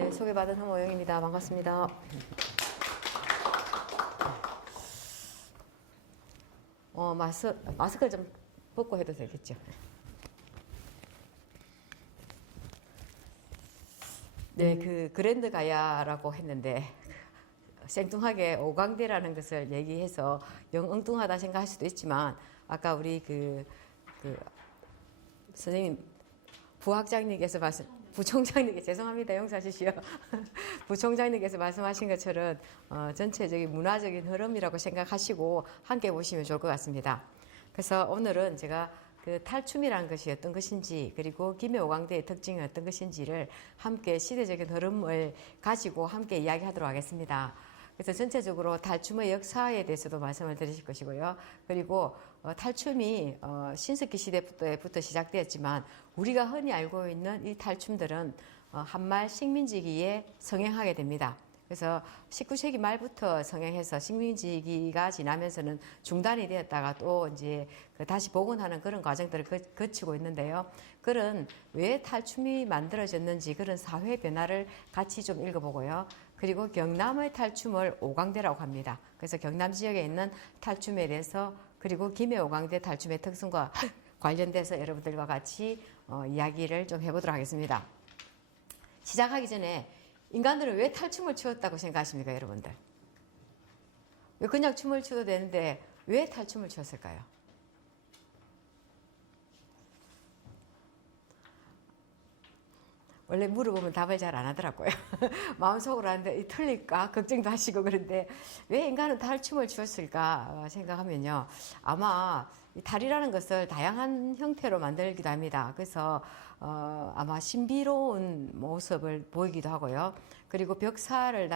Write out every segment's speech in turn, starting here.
네, 소개받은 홍호영입니다. 반갑습니다. 마스크를 좀 벗고 해도 되겠죠. 네, 그 그랜드 가야라고 했는데 생뚱하게 오광대라는 것을 얘기해서 영 엉뚱하다 생각할 수도 있지만 아까 우리 그 선생님 부총장님께 죄송합니다. 용서하십시오. 부총장님께서 말씀하신 것처럼 전체적인 문화적인 흐름이라고 생각하시고 함께 보시면 좋을 것 같습니다. 그래서 오늘은 제가 그 탈춤이란 것이 어떤 것인지 그리고 김해오광대의 특징이 어떤 것인지를 함께 시대적인 흐름을 가지고 함께 이야기하도록 하겠습니다. 그래서 전체적으로 탈춤의 역사에 대해서도 말씀을 드리실 것이고요. 그리고 탈춤이 신석기 시대부터 시작되었지만 우리가 흔히 알고 있는 이 탈춤들은 한말 식민지기에 성행하게 됩니다. 그래서 19세기 말부터 성행해서 식민지기가 지나면서는 중단이 되었다가 또 이제 다시 복원하는 그런 과정들을 거치고 있는데요. 그런 왜 탈춤이 만들어졌는지 그런 사회 변화를 같이 좀 읽어보고요. 그리고 경남의 탈춤을 오광대라고 합니다. 그래서 경남 지역에 있는 탈춤에 대해서 그리고 김해 오광대 탈춤의 특성과 관련돼서 여러분들과 같이 이야기를 좀 해보도록 하겠습니다. 시작하기 전에 인간들은 왜 탈춤을 추었다고 생각하십니까, 여러분들? 왜 그냥 춤을 추도 되는데 왜 탈춤을 추었을까요? 원래 물어보면 답을 잘 안 하더라고요. 마음속으로 하는데 틀릴까 걱정도 하시고 그런데 왜 인간은 탈춤을 추었을까 생각하면요. 아마 이 탈이라는 것을 다양한 형태로 만들기도 합니다. 그래서 아마 신비로운 모습을 보이기도 하고요. 그리고 벽사를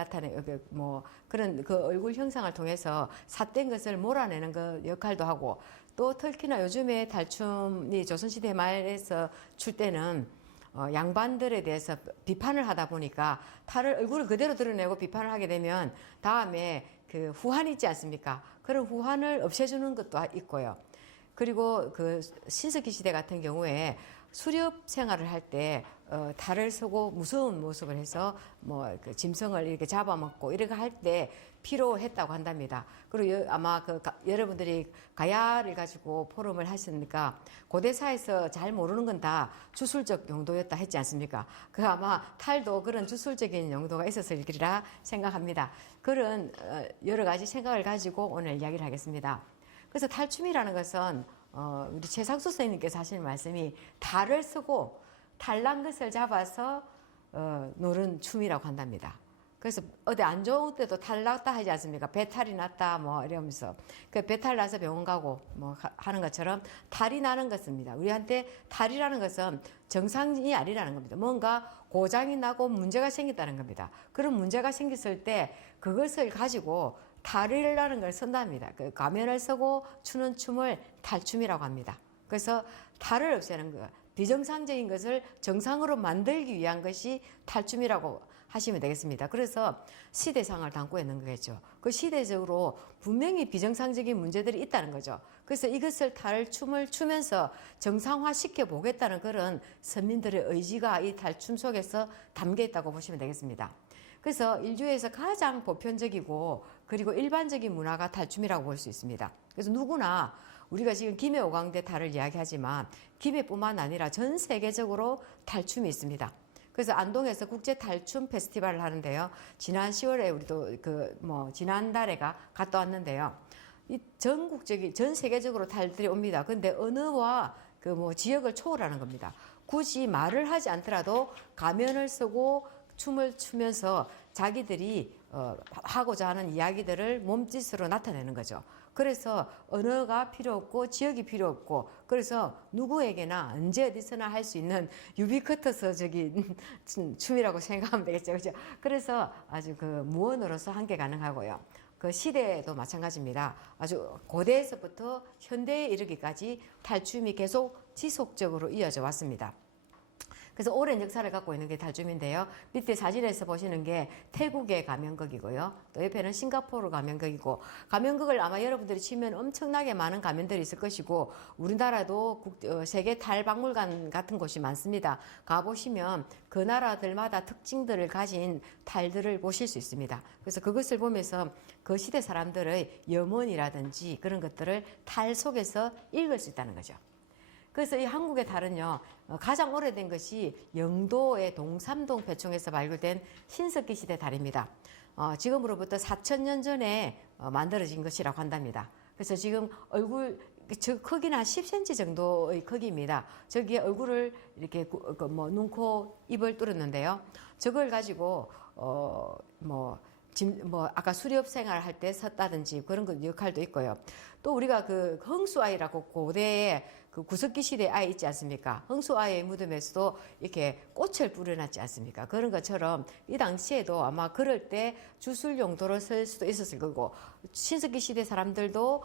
그런 그 얼굴 형상을 통해서 삿된 것을 몰아내는 그 역할도 하고 또 특히나 요즘에 탈춤이 조선시대 말에서 출 때는 양반들에 대해서 비판을 하다 보니까 얼굴을 그대로 드러내고 비판을 하게 되면 다음에 그 후환이 있지 않습니까? 그런 후환을 없애주는 것도 있고요. 그리고 그 신석기 시대 같은 경우에 수렵 생활을 할 때 탈을 쓰고 무서운 모습을 해서 그 짐승을 이렇게 잡아먹고 이렇게 할 때 필요했다고 한답니다. 그리고 아마 여러분들이 가야를 가지고 포럼을 하시니까 고대사에서 잘 모르는 건 다 주술적 용도였다 했지 않습니까? 그 아마 탈도 그런 주술적인 용도가 있었으리라 생각합니다. 그런 여러 가지 생각을 가지고 오늘 이야기를 하겠습니다. 그래서 탈춤이라는 것은 우리 최상수 선생님께서 하시는 말씀이 탈을 쓰고 탈난 것을 잡아서 노는 춤이라고 한답니다. 그래서 어디 안 좋을 때도 탈 났다 하지 않습니까? 배탈이 났다 이러면서 그 배탈 나서 병원 가고 하는 것처럼 탈이 나는 것입니다. 우리한테 탈이라는 것은 정상이 아니라는 겁니다. 뭔가 고장이 나고 문제가 생겼다는 겁니다. 그런 문제가 생겼을 때 그것을 가지고 탈이라는 걸 쓴답니다. 그 가면을 쓰고 추는 춤을 탈춤이라고 합니다. 그래서 탈을 없애는 거, 비정상적인 것을 정상으로 만들기 위한 것이 탈춤이라고 하시면 되겠습니다. 그래서 시대상을 담고 있는 거겠죠. 그 시대적으로 분명히 비정상적인 문제들이 있다는 거죠. 그래서 이것을 탈춤을 추면서 정상화시켜 보겠다는 그런 선민들의 의지가 이 탈춤 속에서 담겨 있다고 보시면 되겠습니다. 그래서 인류에서 가장 보편적이고 그리고 일반적인 문화가 탈춤이라고 볼 수 있습니다. 그래서 누구나 우리가 지금 김해 오광대 탈을 이야기하지만 김해뿐만 아니라 전 세계적으로 탈춤이 있습니다. 그래서 안동에서 국제 탈춤 페스티벌을 하는데요. 지난 10월에 우리도 지난달에가 갔다 왔는데요. 이 전 세계적으로 탈들이 옵니다. 근데 언어와 지역을 초월하는 겁니다. 굳이 말을 하지 않더라도 가면을 쓰고 춤을 추면서 자기들이 하고자 하는 이야기들을 몸짓으로 나타내는 거죠. 그래서 언어가 필요 없고 지역이 필요 없고 그래서 누구에게나 언제 어디서나 할 수 있는 유비쿼터서적인 춤이라고 생각하면 되겠죠. 그렇죠? 그래서 아주 무언으로서 한계 가능하고요. 그 시대도 마찬가지입니다. 아주 고대에서부터 현대에 이르기까지 탈춤이 계속 지속적으로 이어져 왔습니다. 그래서 오랜 역사를 갖고 있는 게 달춤인데요. 밑에 사진에서 보시는 게 태국의 가면극이고요. 또 옆에는 싱가포르 가면극이고, 가면극을 아마 여러분들이 치면 엄청나게 많은 가면들이 있을 것이고, 우리나라도 세계 탈박물관 같은 곳이 많습니다. 가보시면 그 나라들마다 특징들을 가진 탈들을 보실 수 있습니다. 그래서 그것을 보면서 그 시대 사람들의 염원이라든지 그런 것들을 탈 속에서 읽을 수 있다는 거죠. 그래서 이 한국의 달은요, 가장 오래된 것이 영도의 동삼동 표충에서 발굴된 신석기 시대 달입니다. 지금으로부터 4,000년 전에 만들어진 것이라고 한답니다. 그래서 지금 얼굴, 저 크기는 한 10cm 정도의 크기입니다. 저기에 얼굴을 이렇게 눈, 코, 입을 뚫었는데요. 저걸 가지고, 아까 수렵 생활 할 때 썼다든지 그런 그 역할도 있고요. 또 우리가 그 흥수아이라고 고대에 그 구석기 시대 아이 있지 않습니까? 흥수아이의 무덤에서도 이렇게 꽃을 뿌려놨지 않습니까? 그런 것처럼 이 당시에도 아마 그럴 때 주술 용도로 쓸 수도 있었을 거고, 신석기 시대 사람들도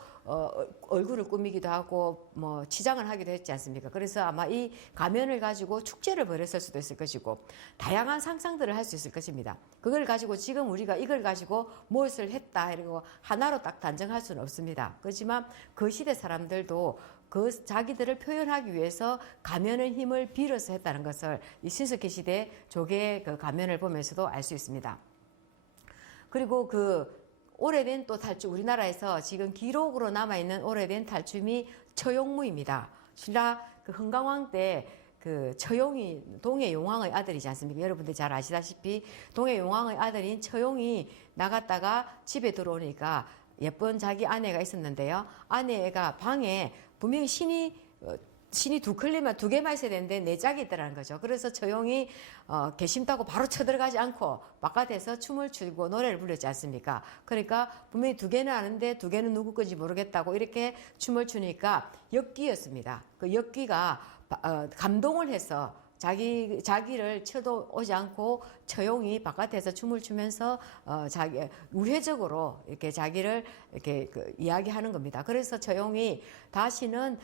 얼굴을 꾸미기도 하고 치장을 하기도 했지 않습니까? 그래서 아마 이 가면을 가지고 축제를 벌였을 수도 있을 것이고, 다양한 상상들을 할 수 있을 것입니다. 그걸 가지고 지금 우리가 이걸 가지고 무엇을 했다 이러고 하나로 딱 단정할 수는 없습니다. 그렇지만 그 시대 사람들도 그 자기들을 표현하기 위해서 가면의 힘을 빌어서 했다는 것을 이 신석기 시대 조개 그 가면을 보면서도 알 수 있습니다. 그리고 그 오래된 또 탈춤, 우리나라에서 지금 기록으로 남아있는 오래된 탈춤이 처용무입니다. 신라 그 흥강왕 때 그 처용이 동해 용왕의 아들이지 않습니까? 여러분들 잘 아시다시피 동해 용왕의 아들인 처용이 나갔다가 집에 들어오니까 예쁜 자기 아내가 있었는데요. 아내가 방에 분명히 신이 두 클리만 두 개만 있어야 되는데 네 짝이 있더라는 거죠. 그래서 처용이 괘씸다고 바로 쳐들어가지 않고 바깥에서 춤을 추고 노래를 불렀지 않습니까? 그러니까 분명히 두 개는 아는데 두 개는 누구 건지 모르겠다고 이렇게 춤을 추니까 역기였습니다. 그 역기가 감동을 해서 자기를 쳐도 오지 않고 처용이 바깥에서 춤을 추면서 우회적으로 이렇게 자기를 이렇게 이야기하는 겁니다. 그래서 처용이 다시는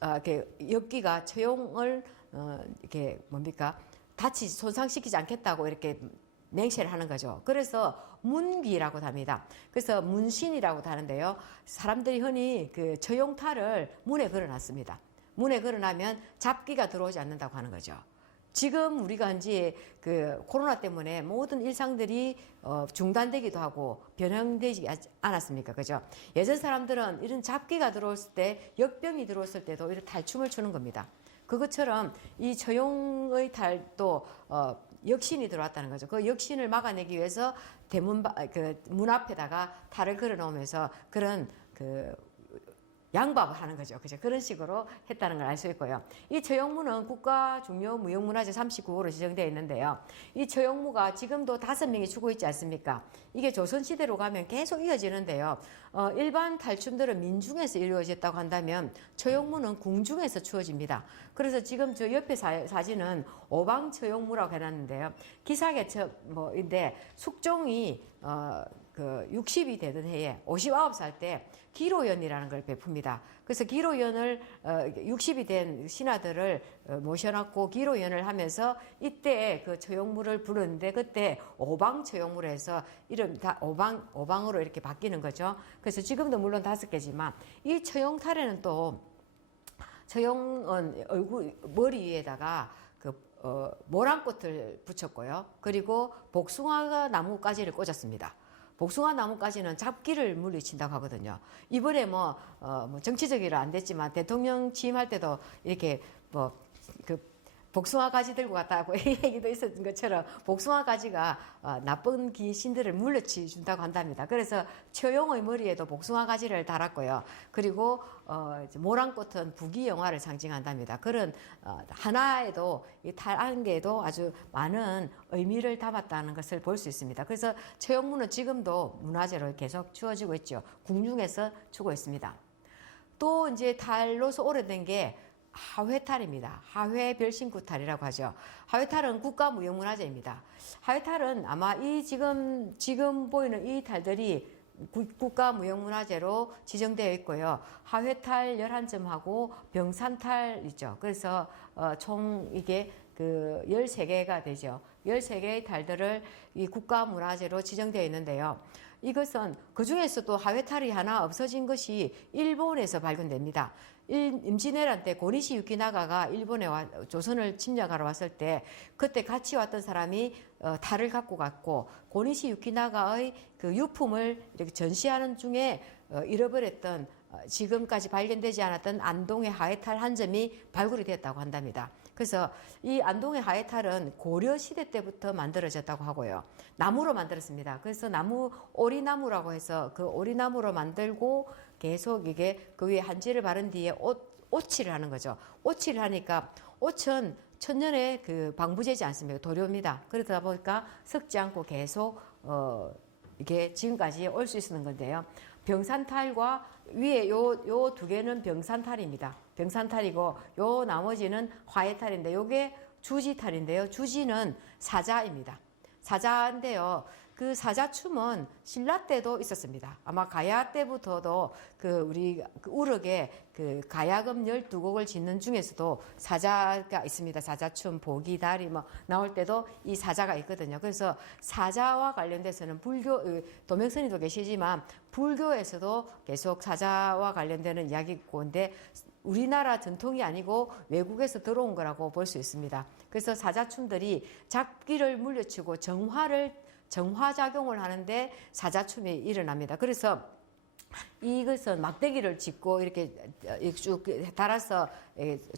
이렇게 역기가 처용을 이렇게 다치 손상시키지 않겠다고 이렇게 맹세를 하는 거죠. 그래서 문기라고 합니다. 그래서 문신이라고 하는데요. 사람들이 흔히 그 처용탈을 문에 걸어놨습니다. 문에 걸어놔면 잡기가 들어오지 않는다고 하는 거죠. 지금 우리가 현재 그 코로나 때문에 모든 일상들이 중단되기도 하고 변형되지 않았습니까? 그죠? 예전 사람들은 이런 잡기가 들어왔을 때, 역병이 들어왔을 때도 이런 탈춤을 추는 겁니다. 그것처럼 이 처용의 탈도 역신이 들어왔다는 거죠. 그 역신을 막아내기 위해서 문 앞에다가 탈을 걸어 놓으면서 그런 양밥을 하는 거죠. 그죠? 그런 식으로 했다는 걸 알 수 있고요. 이 처용무는 국가 중요 무형문화재 39호로 지정되어 있는데요. 이 처용무가 지금도 5명이 추고 있지 않습니까? 이게 조선시대로 가면 계속 이어지는데요. 일반 탈춤들은 민중에서 이루어졌다고 한다면 처용무는 궁중에서 추어집니다. 그래서 지금 저 옆에 사진은 오방처용무라고 해놨는데요. 기사개첩인데 숙종이 60이 되던 해에 59살 때 기로연이라는 걸 베풉니다. 그래서 기로연을 60이 된 신하들을 모셔놨고 기로연을 하면서 이때 그 처용무를 부르는데 그때 오방처용무로 해서 이름 다 오방으로 이렇게 바뀌는 거죠. 그래서 지금도 물론 5개지만 이 처용탈에는 또 처용은 머리 위에다가 모란꽃을 붙였고요. 그리고 복숭아 나무가지를 꽂았습니다. 복숭아 나무까지는 잡기를 물리친다고 하거든요. 이번에 정치적으로 안 됐지만 대통령 취임할 때도 이렇게 복숭아 가지 들고 갔다고 이 얘기도 있었던 것처럼 복숭아 가지가 나쁜 귀신들을 물리치 준다고 한답니다. 그래서 처용의 머리에도 복숭아 가지를 달았고요. 그리고 모란꽃은 부귀영화를 상징한답니다. 그런 하나에도 이 탈안개에도 아주 많은 의미를 담았다는 것을 볼 수 있습니다. 그래서 처용무는 지금도 문화재로 계속 추어지고 있죠. 궁중에서 추고 있습니다. 또 이제 탈로서 오래된 게 하회탈입니다. 하회별신구탈이라고 하죠. 하회탈은 국가무형문화재입니다. 하회탈은 아마 이 지금 보이는 이 탈들이 국가무형문화재로 지정되어 있고요. 하회탈 11점하고 병산탈 있죠. 그래서 총 이게 그 13개가 되죠. 13개의 달들을 이 국가문화재로 지정되어 있는데요. 이것은 그 중에서도 하회탈이 하나 없어진 것이 일본에서 발견됩니다. 임진왜란 때 고니시 유키나가가 일본에 조선을 침략하러 왔을 때 그때 같이 왔던 사람이 탈을 갖고 갔고 고니시 유키나가의 그 유품을 이렇게 전시하는 중에 잃어버렸던 지금까지 발견되지 않았던 안동의 하회탈 한 점이 발굴이 되었다고 한답니다. 그래서 이 안동의 하회탈은 고려 시대 때부터 만들어졌다고 하고요. 나무로 만들었습니다. 그래서 오리나무라고 해서 그 오리나무로 만들고 계속 이게 그 위에 한지를 바른 뒤에 오칠을 하는 거죠. 오칠을 하니까 옷은 천년의 그 방부제지 않습니까? 도료입니다. 그러다 보니까 썩지 않고 계속 이게 지금까지 올 수 있는 건데요. 병산탈과 위에 요 두 개는 병산탈입니다. 병산탈이고 요 나머지는 화해탈인데 요게 주지탈인데요. 주지는 사자입니다. 사자인데요. 그 사자춤은 신라 때도 있었습니다. 아마 가야 때부터도 그 우리 우럭에 그 가야금 12곡을 짓는 중에서도 사자가 있습니다. 사자춤, 보기다리 뭐 나올 때도 이 사자가 있거든요. 그래서 사자와 관련돼서는 도명스님도 계시지만 불교에서도 계속 사자와 관련되는 이야기인데 우리나라 전통이 아니고 외국에서 들어온 거라고 볼 수 있습니다. 그래서 사자춤들이 잡기를 물리치고 정화작용을 하는데 사자춤이 일어납니다. 그래서 이것은 막대기를 짚고 이렇게 쭉 달아서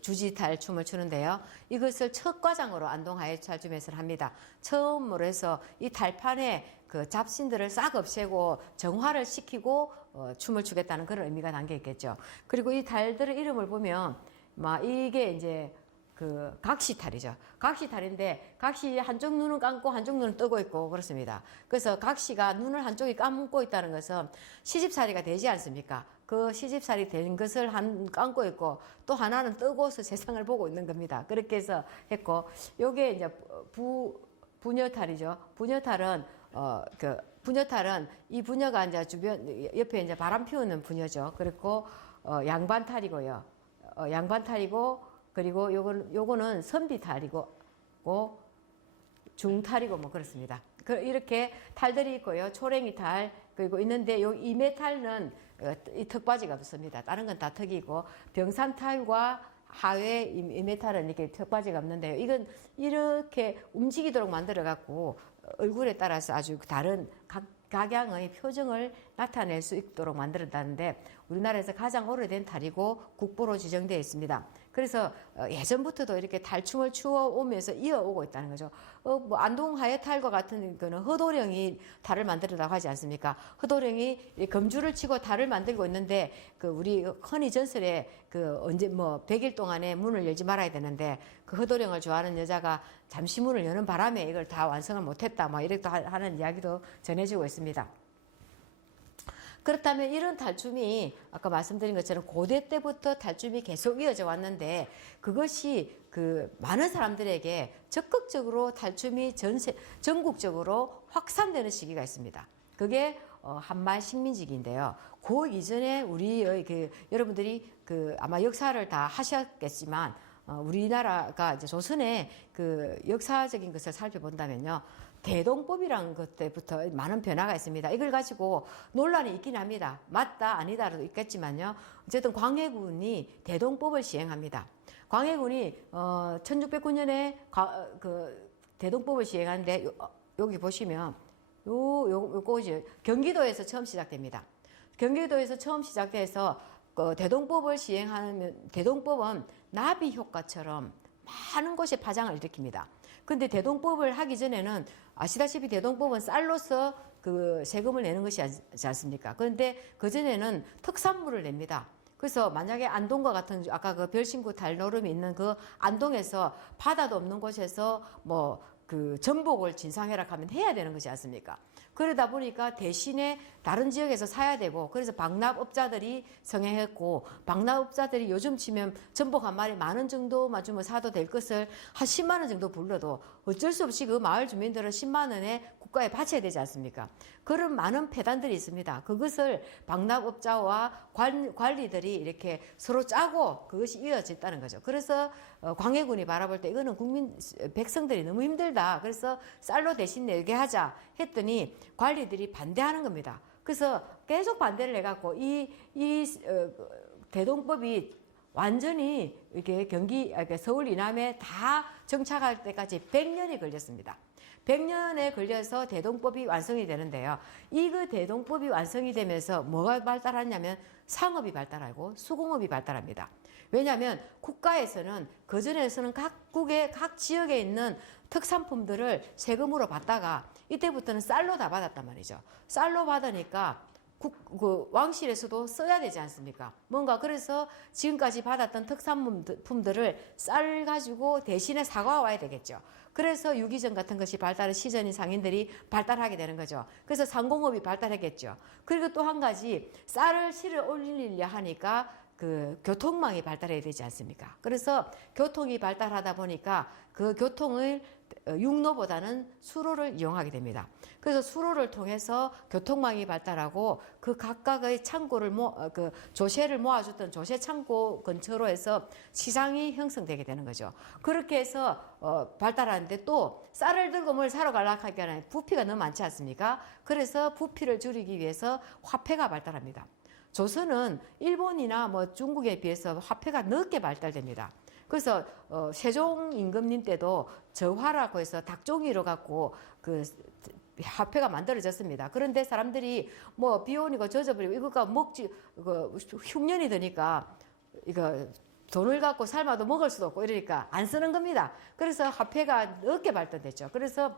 주지탈 춤을 추는데요. 이것을 첫 과장으로 안동 하회탈 춤에서 합니다. 처음으로 해서 이 달판에 그 잡신들을 싹 없애고 정화를 시키고 춤을 추겠다는 그런 의미가 담겨 있겠죠. 그리고 이 달들의 이름을 보면 막 이게 이제 그 각시탈이죠. 각시탈인데 각시 한쪽 눈은 감고 한쪽 눈은 뜨고 있고 그렇습니다. 그래서 각시가 눈을 한쪽이 감고 있다는 것은 시집살이가 되지 않습니까? 그 시집살이 된 것을 감고 있고 또 하나는 뜨고서 세상을 보고 있는 겁니다. 그렇게 해서 했고 요게 이제 부녀탈이죠. 부녀탈은 부녀탈은 이 부녀가 이제 주변 옆에 이제 바람 피우는 부녀죠. 그리고 양반탈이고요. 양반탈이고 그리고 요거는 선비탈이고 중탈이고 뭐 그렇습니다. 이렇게 탈들이 있고요. 초랭이 탈 그리고 있는데 요 이매탈은 이 턱받이가 없습니다. 다른 건 다 턱이고 병산탈과 하회 이매탈은 이렇게 턱받이가 없는데요. 이건 이렇게 움직이도록 만들어 갖고 얼굴에 따라서 아주 다른 각양의 표정을 나타낼 수 있도록 만들었다는데 우리나라에서 가장 오래된 탈이고 국보로 지정되어 있습니다. 그래서 예전부터도 이렇게 탈춤을 추어오면서 이어오고 있다는 거죠. 뭐 안동 하회탈과 같은 거는 허도령이 탈을 만들었다고 하지 않습니까? 허도령이 검주를 치고 탈을 만들고 있는데 그 우리 흔히 전설에 그 언제 뭐 100일 동안에 문을 열지 말아야 되는데 그 허도령을 좋아하는 여자가 잠시 문을 여는 바람에 이걸 다 완성을 못했다. 뭐 이렇게 하는 이야기도 전해지고 있습니다. 그렇다면 이런 탈춤이 아까 말씀드린 것처럼 고대 때부터 탈춤이 계속 이어져 왔는데 그것이 그 많은 사람들에게 적극적으로 탈춤이 전국적으로 확산되는 시기가 있습니다. 그게 한말 식민지기인데요. 그 이전에 우리의 여러분들이 아마 역사를 다 하셨겠지만 우리나라가 이제 조선의 그 역사적인 것을 살펴본다면요. 대동법이라는 것 때부터 많은 변화가 있습니다. 이걸 가지고 논란이 있긴 합니다. 맞다 아니다라도 있겠지만요. 어쨌든 광해군이 대동법을 시행합니다. 광해군이 1609년에 그 대동법을 시행하는데 여기 보시면 요거지 경기도에서 처음 시작됩니다. 경기도에서 처음 시작돼서 대동법을 시행하면 대동법은 나비 효과처럼 많은 곳에 파장을 일으킵니다. 근데 대동법을 하기 전에는 아시다시피 대동법은 쌀로서 그 세금을 내는 것이 아니지 않습니까? 그런데 그전에는 특산물을 냅니다. 그래서 만약에 안동과 같은 아까 그 별신구 달노름이 있는 그 안동에서 바다도 없는 곳에서 뭐 그 전복을 진상해라 하면 해야 되는 것이 않습니까? 그러다 보니까 대신에 다른 지역에서 사야 되고 그래서 방납업자들이 성행했고 방납업자들이 요즘 치면 전복 한 마리 10,000원 정도만 주면 사도 될 것을 한 10만 원 정도 불러도 어쩔 수 없이 그 마을 주민들은 10만 원에 국가에 바쳐야 되지 않습니까? 그런 많은 폐단들이 있습니다. 그것을 방납업자와 관리들이 이렇게 서로 짜고 그것이 이어졌다는 거죠. 그래서 광해군이 바라볼 때 이거는 백성들이 너무 힘들다. 그래서 쌀로 대신 내게 하자 했더니 관리들이 반대하는 겁니다. 그래서 계속 반대를 해갖고 대동법이 완전히 이렇게 서울 이남에 다 정착할 때까지 100년이 걸렸습니다. 100년에 걸려서 대동법이 완성이 되는데요. 이 대동법이 완성이 되면서 뭐가 발달하냐면 상업이 발달하고 수공업이 발달합니다. 왜냐하면 국가에서는 그전에서는 각국의 각 지역에 있는 특산품들을 세금으로 받다가 이때부터는 쌀로 다 받았단 말이죠. 쌀로 받으니까 왕실에서도 써야 되지 않습니까? 뭔가 그래서 지금까지 받았던 특산품들을 쌀 가지고 대신에 사과가 와야 되겠죠. 그래서 유기전 같은 것이 발달한 시전인 상인들이 발달하게 되는 거죠. 그래서 상공업이 발달했겠죠. 그리고 또 한 가지 쌀을 실어 올리려 하니까 그 교통망이 발달해야 되지 않습니까? 그래서 교통이 발달하다 보니까 그 교통을 육로보다는 수로를 이용하게 됩니다. 그래서 수로를 통해서 교통망이 발달하고 그 각각의 창고를 조세를 모아줬던 조세 창고 근처로 해서 시장이 형성되게 되는 거죠. 그렇게 해서 발달하는데 또 쌀을 들고 뭘 사러 가려고 하기에는 부피가 너무 많지 않습니까? 그래서 부피를 줄이기 위해서 화폐가 발달합니다. 조선은 일본이나 중국에 비해서 화폐가 늦게 발달됩니다. 그래서 세종 임금님 때도 저화라고 해서 닭종이로 갖고 그 화폐가 만들어졌습니다. 그런데 사람들이 비온이고 젖어버리고 이거가 먹지 흉년이 드니까 이거 돈을 갖고 삶아도 먹을 수도 없고 이러니까 안 쓰는 겁니다. 그래서 화폐가 늦게 발달됐죠. 그래서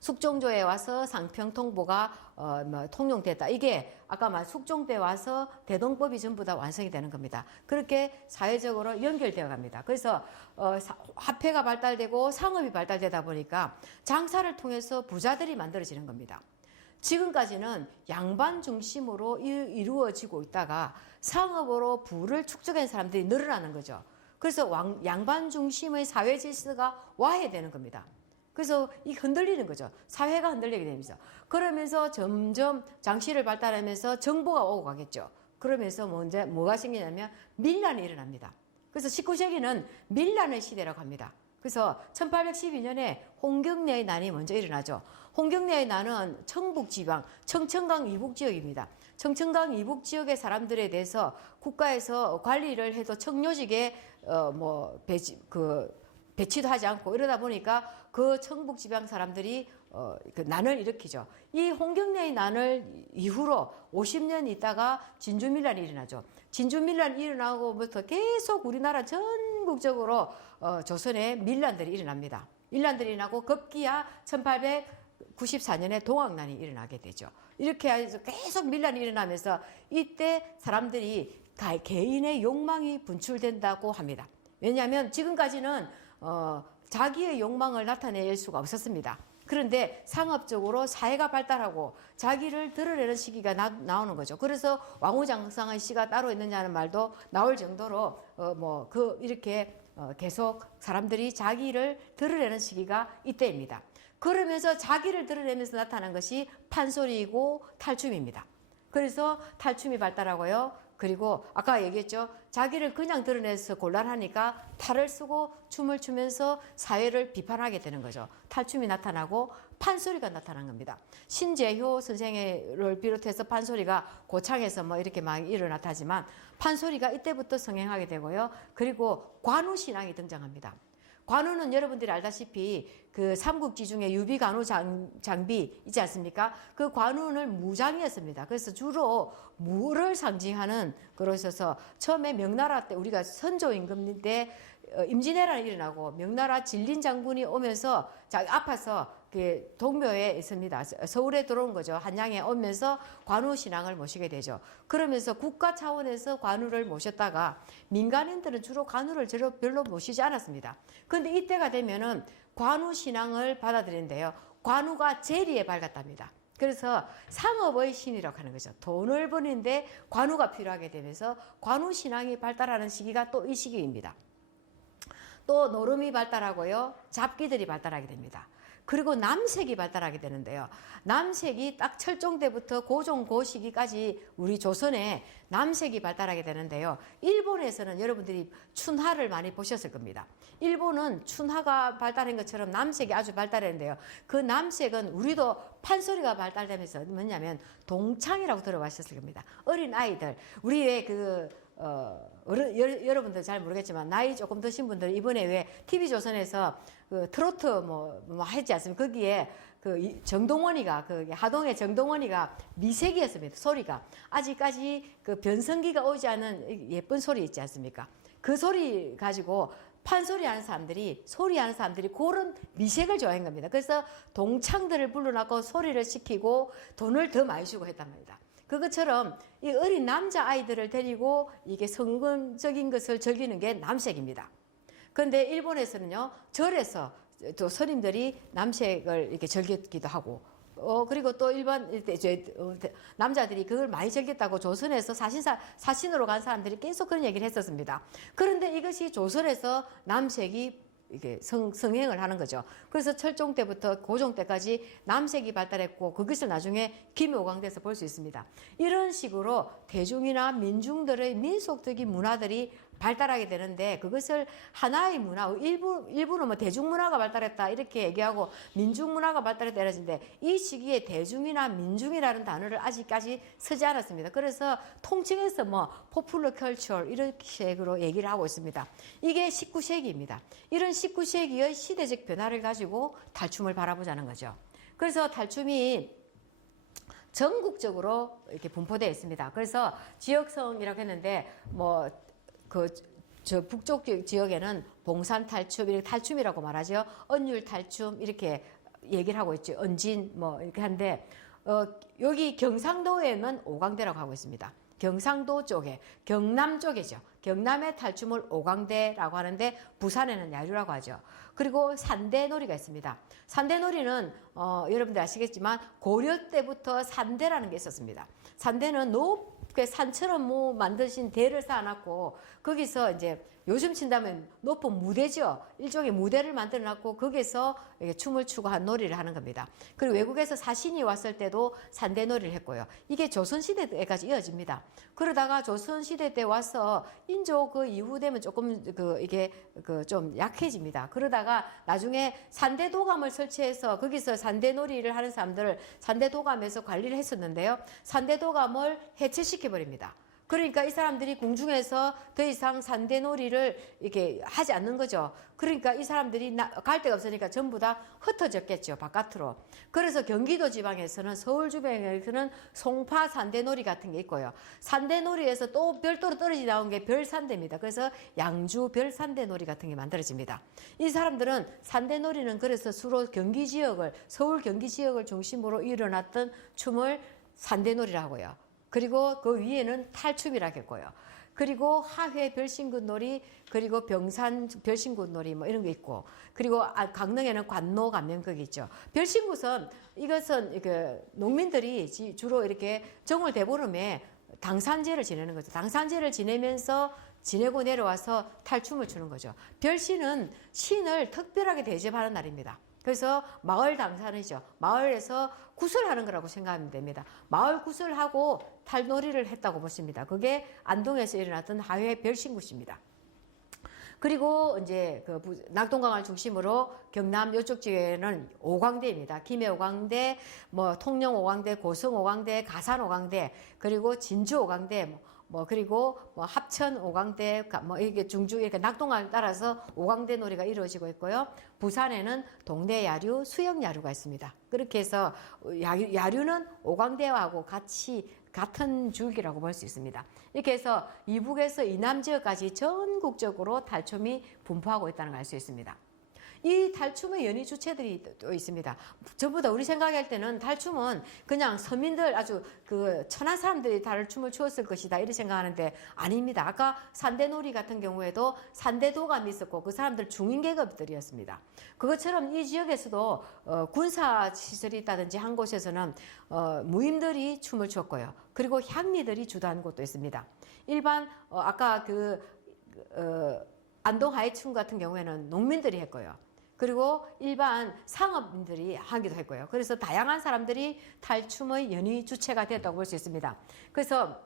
숙종조에 와서 상평통보가 통용됐다. 이게 아까 말 숙종 때 와서 대동법이 전부 다 완성이 되는 겁니다. 그렇게 사회적으로 연결되어 갑니다. 그래서 화폐가 발달되고 상업이 발달되다 보니까 장사를 통해서 부자들이 만들어지는 겁니다. 지금까지는 양반 중심으로 이루어지고 있다가 상업으로 부를 축적한 사람들이 늘어나는 거죠. 그래서 양반 중심의 사회 질서가 와해되는 겁니다. 그래서 이 흔들리는 거죠. 사회가 흔들리게 됩니다. 그러면서 점점 장씨를 발달하면서 정보가 오고 가겠죠. 그러면서 뭐가 생기냐면 밀란이 일어납니다. 그래서 19세기는 밀란의 시대라고 합니다. 그래서 1812년에 홍경래의 난이 먼저 일어나죠. 홍경래의 난은 청북지방, 청천강 이북지역입니다. 청천강 이북지역의 사람들에 대해서 국가에서 관리를 해도 청료직에 배치도 하지 않고 이러다 보니까 그 청북 지방 사람들이 그 난을 일으키죠. 이 홍경래의 난을 이후로 50년 있다가 진주밀란이 일어나죠. 진주밀란이 일어나고부터 계속 우리나라 전국적으로 조선에 밀란들이 일어납니다. 밀란들이 일어나고 급기야 1894년에 동학난이 일어나게 되죠. 이렇게 해서 계속 밀란이 일어나면서 이때 사람들이 개인의 욕망이 분출된다고 합니다. 왜냐하면 지금까지는 자기의 욕망을 나타낼 수가 없었습니다. 그런데 상업적으로 사회가 발달하고 자기를 드러내는 시기가 나오는 거죠. 그래서 왕후장상의 시가 따로 있느냐는 말도 나올 정도로 이렇게 계속 사람들이 자기를 드러내는 시기가 이때입니다. 그러면서 자기를 드러내면서 나타난 것이 판소리이고 탈춤입니다. 그래서 탈춤이 발달하고요. 그리고 아까 얘기했죠. 자기를 그냥 드러내서 곤란하니까 탈을 쓰고 춤을 추면서 사회를 비판하게 되는 거죠. 탈춤이 나타나고 판소리가 나타난 겁니다. 신재효 선생을 비롯해서 판소리가 고창에서 이렇게 막 일어나타지만 판소리가 이때부터 성행하게 되고요. 그리고 관우신앙이 등장합니다. 관우는 여러분들이 알다시피 그 삼국지 중에 유비관우 장비 있지 않습니까? 그 관우는 무장이었습니다. 그래서 주로 무를 상징하는 그러셔서 처음에 명나라 때 우리가 선조 임금 때 임진왜란이 일어나고 명나라 진린 장군이 오면서 아파서 동묘에 있습니다. 서울에 들어온 거죠. 한양에 오면서 관우 신앙을 모시게 되죠. 그러면서 국가 차원에서 관우를 모셨다가 민간인들은 주로 관우를 별로 모시지 않았습니다. 그런데 이때가 되면은 관우 신앙을 받아들이는데요. 관우가 재리에 밝았답니다. 그래서 상업의 신이라고 하는 거죠. 돈을 버는데 관우가 필요하게 되면서 관우 신앙이 발달하는 시기가 또 이 시기입니다. 또 노름이 발달하고요. 잡기들이 발달하게 됩니다. 그리고 남색이 발달하게 되는데요. 남색이 딱 철종 때부터 고종 고 시기까지 우리 조선에 남색이 발달하게 되는데요. 일본에서는 여러분들이 춘하를 많이 보셨을 겁니다. 일본은 춘하가 발달한 것처럼 남색이 아주 발달했는데요. 그 남색은 우리도 판소리가 발달되면서 뭐냐면 동창이라고 들어보셨을 겁니다. 어린 아이들, 우리 왜 여러분들 잘 모르겠지만 나이 조금 드신 분들 이번에 왜 TV조선에서 그 트로트 뭐 했지 않습니까? 거기에 그 정동원이가 그 하동의 정동원이가 미색이었습니다. 소리가 아직까지 그 변성기가 오지 않은 예쁜 소리 있지 않습니까? 그 소리 가지고 판소리 하는 사람들이 소리하는 사람들이 그런 미색을 좋아한 겁니다. 그래서 동창들을 불러놓고 소리를 시키고 돈을 더 많이 주고 했단 말입니다. 그것처럼 이 어린 남자 아이들을 데리고 이게 성금적인 것을 즐기는 게 남색입니다. 그런데 일본에서는요, 절에서 또 스님들이 남색을 이렇게 즐기기도 하고, 그리고 또 일반 남자들이 그걸 많이 즐겼다고 조선에서 사신으로 간 사람들이 계속 그런 얘기를 했었습니다. 그런데 이것이 조선에서 남색이 이게 성행을 하는 거죠. 그래서 철종 때부터 고종 때까지 남색이 발달했고 그것을 나중에 김오광대에서 볼 수 있습니다. 이런 식으로 대중이나 민중들의 민속적인 문화들이 발달하게 되는데 그것을 하나의 문화, 일부는 뭐 대중문화가 발달했다 이렇게 얘기하고 민중문화가 발달했다 이러는데 이 시기에 대중이나 민중이라는 단어를 아직까지 쓰지 않았습니다. 그래서 통칭해서 뭐 포퓰러 컬처 이런 식으로 얘기를 하고 있습니다. 이게 19세기입니다. 이런 19세기의 시대적 변화를 가지고 탈춤을 바라보자는 거죠. 그래서 탈춤이 전국적으로 이렇게 분포되어 있습니다. 그래서 지역성이라고 했는데 저 북쪽 지역에는 봉산 탈춤, 이렇게 탈춤이라고 말하죠. 언율 탈춤 이렇게 얘기를 하고 있죠. 언진 뭐 이렇게 한데 여기 경상도에는 오광대라고 하고 있습니다. 경상도 쪽에 경남 쪽이죠. 경남의 탈춤을 오광대라고 하는데 부산에는 야류라고 하죠. 그리고 산대놀이가 있습니다. 산대놀이는 여러분들 아시겠지만 고려 때부터 산대라는 게 있었습니다. 산대는 높게 산처럼 뭐 만드신 대를 쌓아놨고 거기서 이제 요즘 친다면 높은 무대죠. 일종의 무대를 만들어놨고 거기서 춤을 추고 한 놀이를 하는 겁니다. 그리고 외국에서 사신이 왔을 때도 산대놀이를 했고요. 이게 조선시대 때까지 이어집니다. 그러다가 조선시대 때 와서 인조 그 이후 되면 조금 이게 좀 약해집니다. 그러다가 나중에 산대도감을 설치해서 거기서 산대놀이를 하는 사람들을 산대도감에서 관리를 했었는데요. 산대도감을 해체시켜버립니다. 그러니까 이 사람들이 궁중에서 더 이상 산대놀이를 이렇게 하지 않는 거죠. 그러니까 이 사람들이 갈 데가 없으니까 전부 다 흩어졌겠죠, 바깥으로. 그래서 경기도 지방에서는 서울 주변에서는 송파 산대놀이 같은 게 있고요. 산대놀이에서 또 별도로 떨어져 나온 게 별산대입니다. 그래서 양주 별산대놀이 같은 게 만들어집니다. 이 사람들은 산대놀이는 그래서 주로 경기 지역을, 서울 경기 지역을 중심으로 일어났던 춤을 산대놀이라고 하고요. 그리고 그 위에는 탈춤이라고 했고요. 그리고 하회 별신굿놀이, 그리고 병산 별신굿놀이 뭐 이런 게 있고, 그리고 강릉에는 관노 감면극이 있죠. 별신굿은 이것은 농민들이 주로 이렇게 정월 대보름에 당산제를 지내는 거죠. 당산제를 지내면서 지내고 내려와서 탈춤을 추는 거죠. 별신은 신을 특별하게 대접하는 날입니다. 그래서 마을 당산이죠. 마을에서 구슬하는 거라고 생각하면 됩니다. 마을 구슬하고 탈놀이를 했다고 보십니다. 그게 안동에서 일어났던 하회 별신굿입니다. 그리고 이제 낙동강을 중심으로 경남 이쪽 지역에는 오광대입니다. 김해 오광대, 뭐 통영 오광대, 고성 오광대, 가산 오광대, 그리고 진주 오광대, 그리고 합천 오광대, 이게 중주 이렇게 낙동강을 따라서 오광대 놀이가 이루어지고 있고요. 부산에는 동네 야류, 수영 야류가 있습니다. 그렇게 해서 야류는 오광대하고 같은 줄기라고 볼 수 있습니다. 이렇게 해서 이북에서 이남 지역까지 전국적으로 탈춤이 분포하고 있다는 걸 알 수 있습니다. 이 탈춤의 연희 주체들이 또 있습니다. 전부 다 우리 생각할 때는 탈춤은 그냥 서민들 아주 그 천한 사람들이 탈춤을 추었을 것이다 이렇게 생각하는데 아닙니다. 아까 산대놀이 같은 경우에도 산대도감이 있었고 그 사람들 중인계급들이었습니다. 그것처럼 이 지역에서도 군사 시설이 있다든지 한 곳에서는 무임들이 춤을 췄고요. 그리고 향미들이 주도하는 곳도 있습니다. 일반 아까 안동 하이춤 같은 경우에는 농민들이 했고요. 그리고 일반 상업인들이 하기도 했고요. 그래서 다양한 사람들이 탈춤의 연희 주체가 됐다고 볼 수 있습니다. 그래서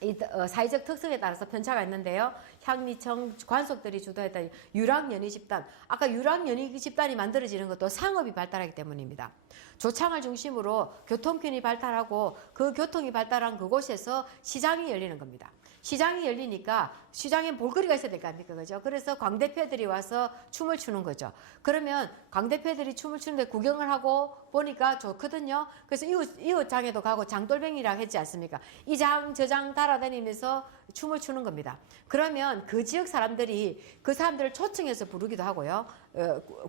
이 사회적 특성에 따라서 편차가 있는데요. 향미청 관속들이 주도했던 유랑연희 집단, 아까 유랑연희 집단이 만들어지는 것도 상업이 발달하기 때문입니다. 조창을 중심으로 교통편이 발달하고 그 교통이 발달한 그곳에서 시장이 열리는 겁니다. 시장이 열리니까 시장에 볼거리가 있어야 될 거 아닙니까? 그죠? 그래서 광대패들이 와서 춤을 추는 거죠. 그러면 광대패들이 춤을 추는데 구경을 하고 보니까 좋거든요. 그래서 이웃장에도 가고 장돌뱅이라고 했지 않습니까? 이 장, 저 장 따라다니면서 춤을 추는 겁니다. 그러면 그 지역 사람들이 그 사람들을 초청해서 부르기도 하고요.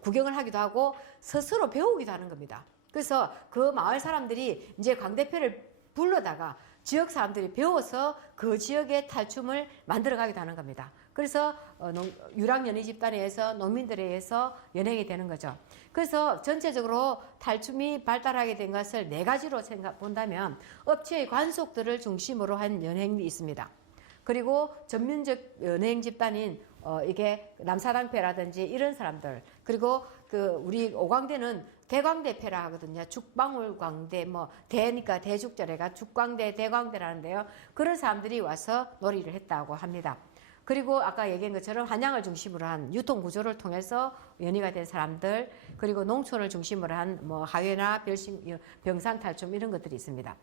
구경을 하기도 하고 스스로 배우기도 하는 겁니다. 그래서 그 마을 사람들이 이제 광대패를 불러다가 지역 사람들이 배워서 그 지역의 탈춤을 만들어가기도 하는 겁니다. 그래서 유랑연희 집단에 의해서 농민들에 의해서 연행이 되는 거죠. 그래서 전체적으로 탈춤이 발달하게 된 것을 네 가지로 본다면 업체의 관속들을 중심으로 한 연행이 있습니다. 그리고 전민적 연행 집단인 이게 남사당패라든지 이런 사람들, 그리고 그 우리 오광대는 대광대패라 하거든요. 죽방울광대, 대니까 대죽절에가 죽광대, 대광대라는데요. 그런 사람들이 와서 놀이를 했다고 합니다. 그리고 아까 얘기한 것처럼 한양을 중심으로 한 유통구조를 통해서 연희가 된 사람들, 그리고 농촌을 중심으로 한 하회나 병산 탈춤 이런 것들이 있습니다.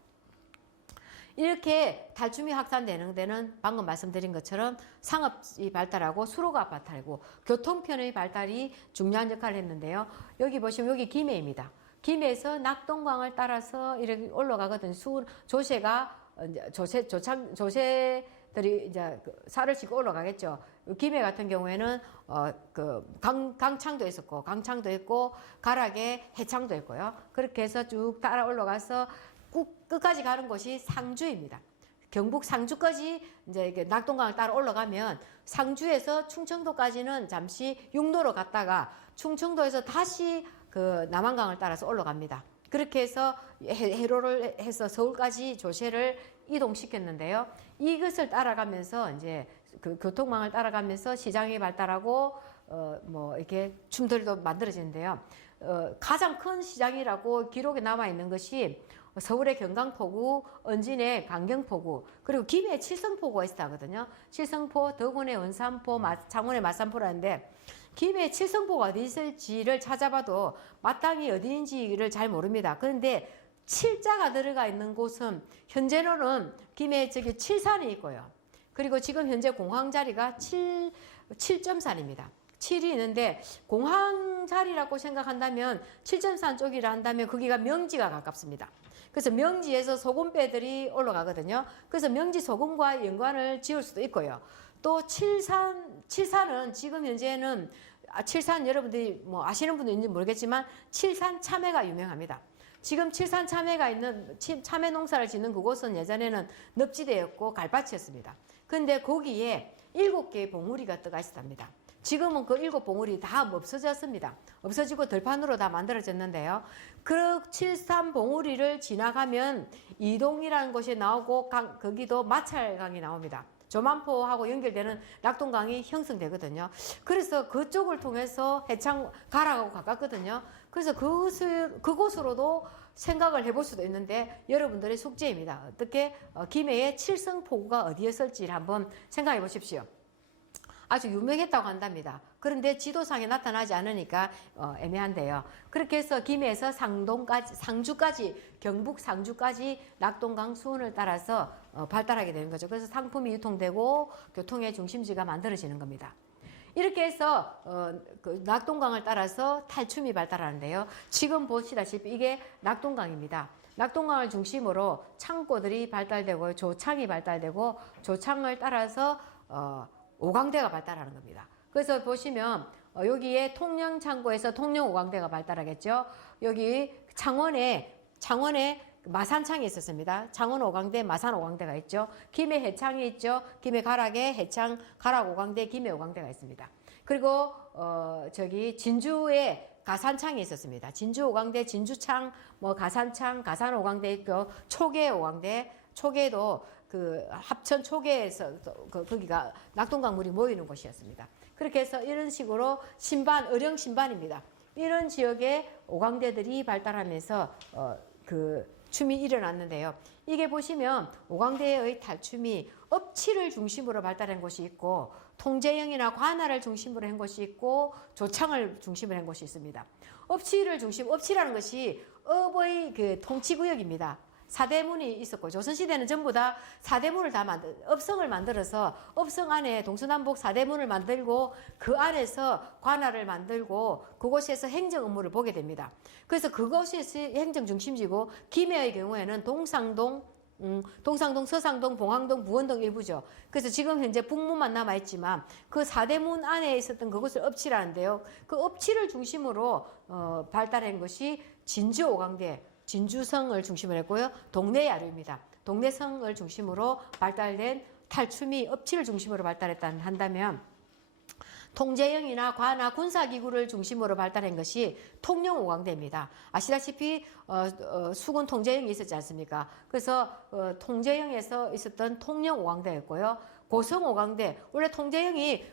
이렇게 탈춤이 확산되는 데는 방금 말씀드린 것처럼 상업이 발달하고 수로가 발달하고 교통편의 발달이 중요한 역할을 했는데요. 여기 보시면 여기 김해입니다. 김해에서 낙동강을 따라서 이렇게 올라가거든요. 조새가 조새들이 이제 살을 싣고 올라가겠죠. 김해 같은 경우에는 강창도 있었고 강창도 있고 가락에 해창도 있고요. 그렇게 해서 쭉 따라 올라가서 끝까지 가는 곳이 상주입니다. 경북 상주까지 이제 낙동강을 따라 올라가면 상주에서 충청도까지는 잠시 육로로 갔다가 충청도에서 다시 그 남한강을 따라서 올라갑니다. 그렇게 해서 해로를 해서 서울까지 조새를 이동시켰는데요. 이것을 따라가면서 이제 그 교통망을 따라가면서 시장이 발달하고 이렇게 춤들도 만들어지는데요. 가장 큰 시장이라고 기록에 남아 있는 것이 서울의 경강포구, 언진의 강경포구, 그리고 김해의 칠성포구가 있었거든요. 칠성포, 덕운의 원산포, 창원의 마산포라는데 김해의 칠성포가 어디 있을지를 찾아봐도 마땅히 어디인지를 잘 모릅니다. 그런데 칠자가 들어가 있는 곳은 현재로는 김해 칠산이 있고요. 그리고 지금 현재 공항 자리가 7.산입니다. 7이 있는데 공항 자리라고 생각한다면 7.3 쪽이라 한다면 거기가 명지가 가깝습니다. 그래서 명지에서 소금배들이 올라가거든요. 그래서 명지 소금과 연관을 지을 수도 있고요. 또 칠산은 지금 현재는 칠산 여러분들이 아시는 분도 있는지 모르겠지만 칠산 참외가 유명합니다. 지금 칠산 참외가 있는 참외 농사를 짓는 그곳은 예전에는 늪지대였고 갈밭이었습니다. 그런데 거기에 7개의 봉우리가 떠가 있었답니다. 지금은 그 7봉우리 다 없어졌습니다. 없어지고 들판으로 다 만들어졌는데요. 그 칠산 봉우리를 지나가면 이동이라는 곳이 나오고 거기도 마찰강이 나옵니다. 조만포하고 연결되는 낙동강이 형성되거든요. 그래서 그쪽을 통해서 해창 가락하고 가깝거든요. 그래서 그곳으로도 생각을 해볼 수도 있는데 여러분들의 숙제입니다. 어떻게 김해의 칠성포구가 어디였을지 한번 생각해 보십시오. 아주 유명했다고 한답니다. 그런데 지도상에 나타나지 않으니까 애매한데요. 그렇게 해서 김해에서 상주까지 경북 상주까지 낙동강 수원을 따라서 발달하게 되는 거죠. 그래서 상품이 유통되고 교통의 중심지가 만들어지는 겁니다. 이렇게 해서 그 낙동강을 따라서 탈춤이 발달하는데요. 지금 보시다시피 이게 낙동강입니다. 낙동강을 중심으로 창고들이 발달되고 조창이 발달되고 조창을 따라서 오광대가 발달하는 겁니다. 그래서 보시면 여기에 통영창고에서 통영오광대가 발달하겠죠. 여기 창원에 마산창이 있었습니다. 창원 오광대, 마산 오광대가 있죠. 김해 해창이 있죠. 김해 가락에 해창, 가락 오광대, 김해 오광대가 있습니다. 그리고 저기 진주에 가산창이 있었습니다. 진주 오광대, 진주창, 뭐 가산창, 가산 오광대 있고 초계 오광대, 초계도 그 합천 초계에서 거기가 낙동강물이 모이는 곳이었습니다. 그렇게 해서 이런 식으로 신반, 어령 신반입니다. 이런 지역에 오광대들이 발달하면서 그 춤이 일어났는데요. 이게 보시면 오광대의 탈춤이 업치를 중심으로 발달한 곳이 있고 통제형이나 관아를 중심으로 한 곳이 있고 조창을 중심으로 한 곳이 있습니다. 업치라는 것이 업의 그 통치구역입니다. 사대문이 있었고 조선시대는 전부 다 사대문을 다 업성을 만들어서 업성 안에 동서남북 사대문을 만들고 그 안에서 관할을 만들고 그곳에서 행정 업무를 보게 됩니다. 그래서 그것이 행정 중심지고 김해의 경우에는 동상동, 서상동, 봉황동, 부원동 일부죠. 그래서 지금 현재 북문만 남아있지만 그 사대문 안에 있었던 그곳을 업치라는데요. 그 업치를 중심으로 발달한 것이 진주 오광대, 진주성을 중심으로 했고요. 동래야류입니다. 동래성을 중심으로 발달된 탈춤이 업치를 중심으로 한다면 통제형이나 관아 군사기구를 중심으로 발달한 것이 통영오광대입니다. 아시다시피 수군 통제형이 있었지 않습니까? 그래서 통제형에서 있었던 통영오광대였고요. 고성오광대, 원래 통제형이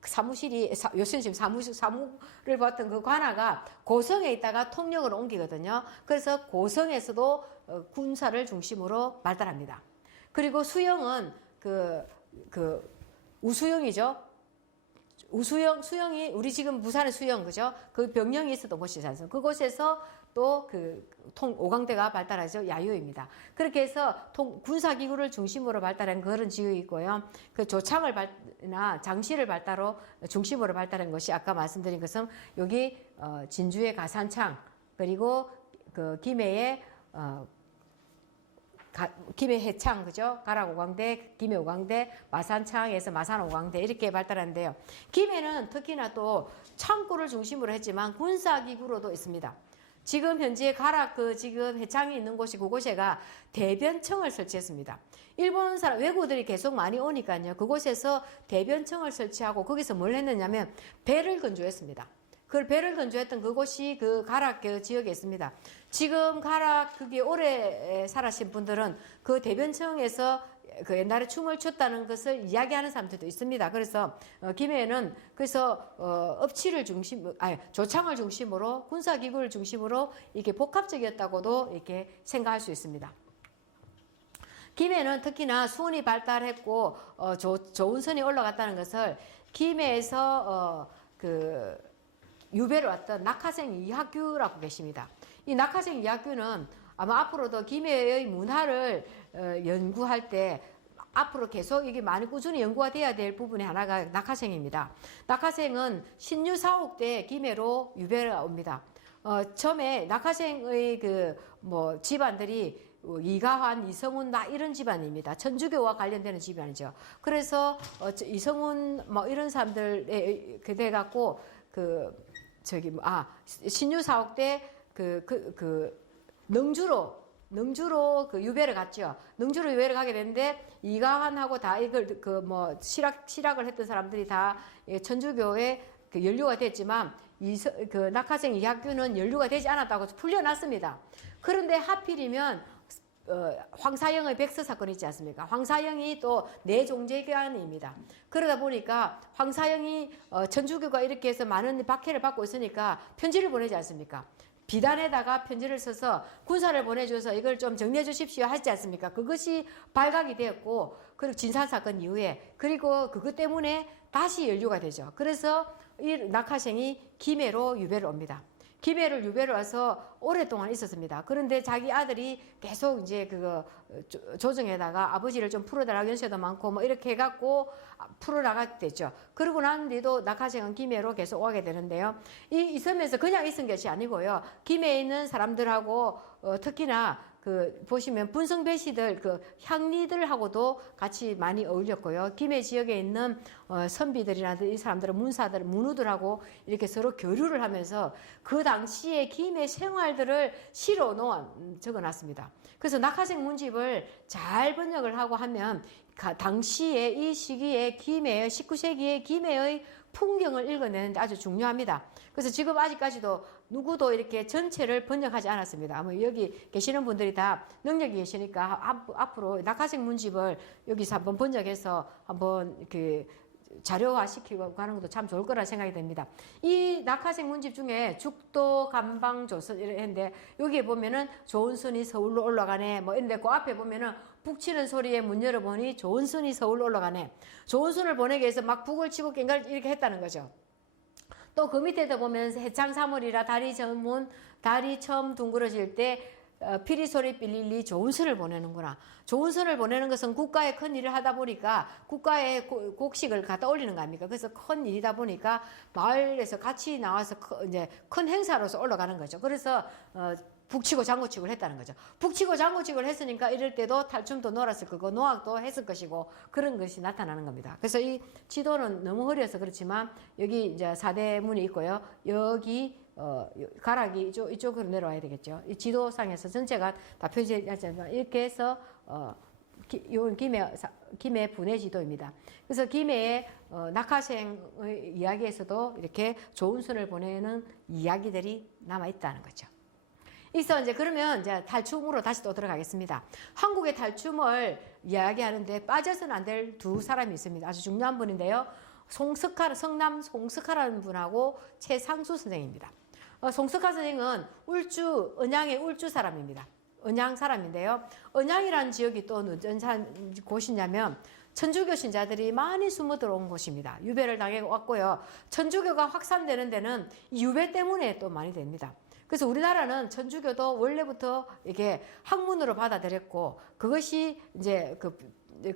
사무실이 요즘 지금 사무를 봤던 그 관아가 고성에 있다가 통영으로 옮기거든요. 그래서 고성에서도 군사를 중심으로 발달합니다. 그리고 수영은 우수영이죠. 수영이 우리 지금 부산의 수영 그죠? 그 병영이 있었던 곳이잖아요. 그곳에서 또 오광대가 발달하죠. 야유입니다. 그렇게 해서 군사기구를 중심으로 발달한 그런 지역이 있고요. 그 조창을나 장시를 중심으로 발달한 것이 아까 말씀드린 것은 여기 진주의 가산창 그리고 그 김해의 김해 해창 그죠? 가락 오광대, 김해 오광대, 마산창에서 마산 오광대 이렇게 발달하는데요. 김해는 특히나 또 창고를 중심으로 했지만 군사기구로도 있습니다. 지금 현재 가락 지금 해창이 있는 곳이 그곳에가 대변청을 설치했습니다. 일본 사람 외국들이 계속 많이 오니까요. 그곳에서 대변청을 설치하고 거기서 뭘 했느냐면 배를 건조했습니다. 그 배를 건조했던 그곳이 그 가락 지역에 있습니다. 지금 가락 그게 오래 살아신 분들은 그 대변청에서 그 옛날에 춤을 췄다는 것을 이야기하는 사람들도 있습니다. 그래서 김해는 그래서 조창을 중심으로 군사기구를 중심으로 이렇게 복합적이었다고도 이렇게 생각할 수 있습니다. 김해는 특히나 수원이 발달했고 좋은 선이 올라갔다는 것을 김해에서 유배를 왔던 낙하생 이학규라고 계십니다. 이 낙하생 이학규는 아마 앞으로도 김해의 문화를 연구할 때 앞으로 계속 이게 많이 꾸준히 연구가 돼야 될 부분의 하나가 낙하생입니다. 낙하생은 신유사옥 때 김해로 유배를 옵니다. 처음에 낙하생의 집안들이 이가환, 이성훈, 이런 집안입니다. 천주교와 관련되는 집안이죠. 그래서 이성훈 이런 사람들 돼갖고 신유사옥 때 능주로 유배를 갔죠. 능주로 유배를 가게 됐는데 이가환하고 다 이걸 실학을 했던 사람들이 다 천주교에 연루가 됐지만 낙하생 이학규는 연루가 되지 않았다고 풀려났습니다. 그런데 하필이면 황사영의 백서 사건이 있지 않습니까? 황사영이 또 내종제관입니다. 그러다 보니까 황사영이 천주교가 이렇게 해서 많은 박해를 받고 있으니까 편지를 보내지 않습니까? 비단에다가 편지를 써서 군사를 보내줘서 이걸 좀 정리해 주십시오 하지 않습니까? 그것이 발각이 되었고 그리고 진산사건 이후에 그리고 그것 때문에 다시 연루가 되죠. 그래서 이 낙하생이 김해로 유배를 옵니다. 김해를 유배를 와서 오랫동안 있었습니다. 그런데 자기 아들이 계속 이제 조정에다가 아버지를 좀 풀어달라고 연세도 많고 이렇게 해갖고 풀어나가게 됐죠. 그러고 난 뒤도 낙하생은 김해로 계속 오게 되는데요. 이 섬에서 그냥 있은 것이 아니고요. 김해에 있는 사람들하고 특히나 그 보시면 분성배시들 그 향리들하고도 같이 많이 어울렸고요. 김해 지역에 있는 선비들이라든지 이 사람들은 문사들, 문우들하고 이렇게 서로 교류를 하면서 그 당시에 김해 생활들을 시로 적어놨습니다. 그래서 낙하생 문집을 잘 번역을 하고 하면 당시에 이 시기에 김해의 19세기의 김해의 풍경을 읽어내는데 아주 중요합니다. 그래서 지금 아직까지도 누구도 이렇게 전체를 번역하지 않았습니다. 아마 여기 계시는 분들이 다 능력이 계시니까 앞으로 낙하생 문집을 여기서 한번 번역해서 한번 이렇게 자료화 시키고 가는 것도 참 좋을 거라 생각이 됩니다. 이 낙하생 문집 중에 죽도 감방조선 이랬는데 여기에 보면은 조은순이 서울로 올라가네 뭐 이런데 그 앞에 보면은 북 치는 소리에 문 열어보니 조은순이 서울로 올라가네. 조은순을 보내기 위해서 막 북을 치고 깽가를 이렇게 했다는 거죠. 또 그 밑에도 보면 해창사물이라 다리 처음 둥그러질 때 피리 소리 빌릴리 조은순을 보내는구나. 조은순을 보내는 것은 국가의 큰 일을 하다 보니까 국가의 곡식을 갖다 올리는 거 아닙니까? 그래서 큰 일이다 보니까 마을에서 같이 나와서 이제 큰 행사로서 올라가는 거죠. 그래서 북치고 장구치고를 했다는 거죠. 북치고 장구치고를 했으니까 이럴 때도 탈춤도 놀았을 거고 노악도 했을 것이고 그런 것이 나타나는 겁니다. 그래서 이 지도는 너무 흐려서 그렇지만 여기 이제 사대문이 있고요. 여기 가락이 이쪽으로 내려와야 되겠죠. 이 지도상에서 전체가 다 표시하지 않지만 이렇게 해서 이건 김해 분해 지도입니다. 그래서 김해의 낙하생의 이야기에서도 이렇게 조은순을 보내는 이야기들이 남아 있다는 거죠. 있어 이제 그러면 이제 탈춤으로 다시 또 들어가겠습니다. 한국의 탈춤을 이야기하는데 빠져서는 안 될 두 사람이 있습니다. 아주 중요한 분인데요. 성남 송석하라는 분하고 최상수 선생입니다. 송석하 선생은 언양의 울주 사람입니다. 언양 사람인데요. 언양이라는 지역이 또 어떤 곳이냐면 천주교 신자들이 많이 숨어 들어온 곳입니다. 유배를 당해 왔고요. 천주교가 확산되는 데는 유배 때문에 또 많이 됩니다. 그래서 우리나라는 천주교도 원래부터 이게 학문으로 받아들였고 그것이 이제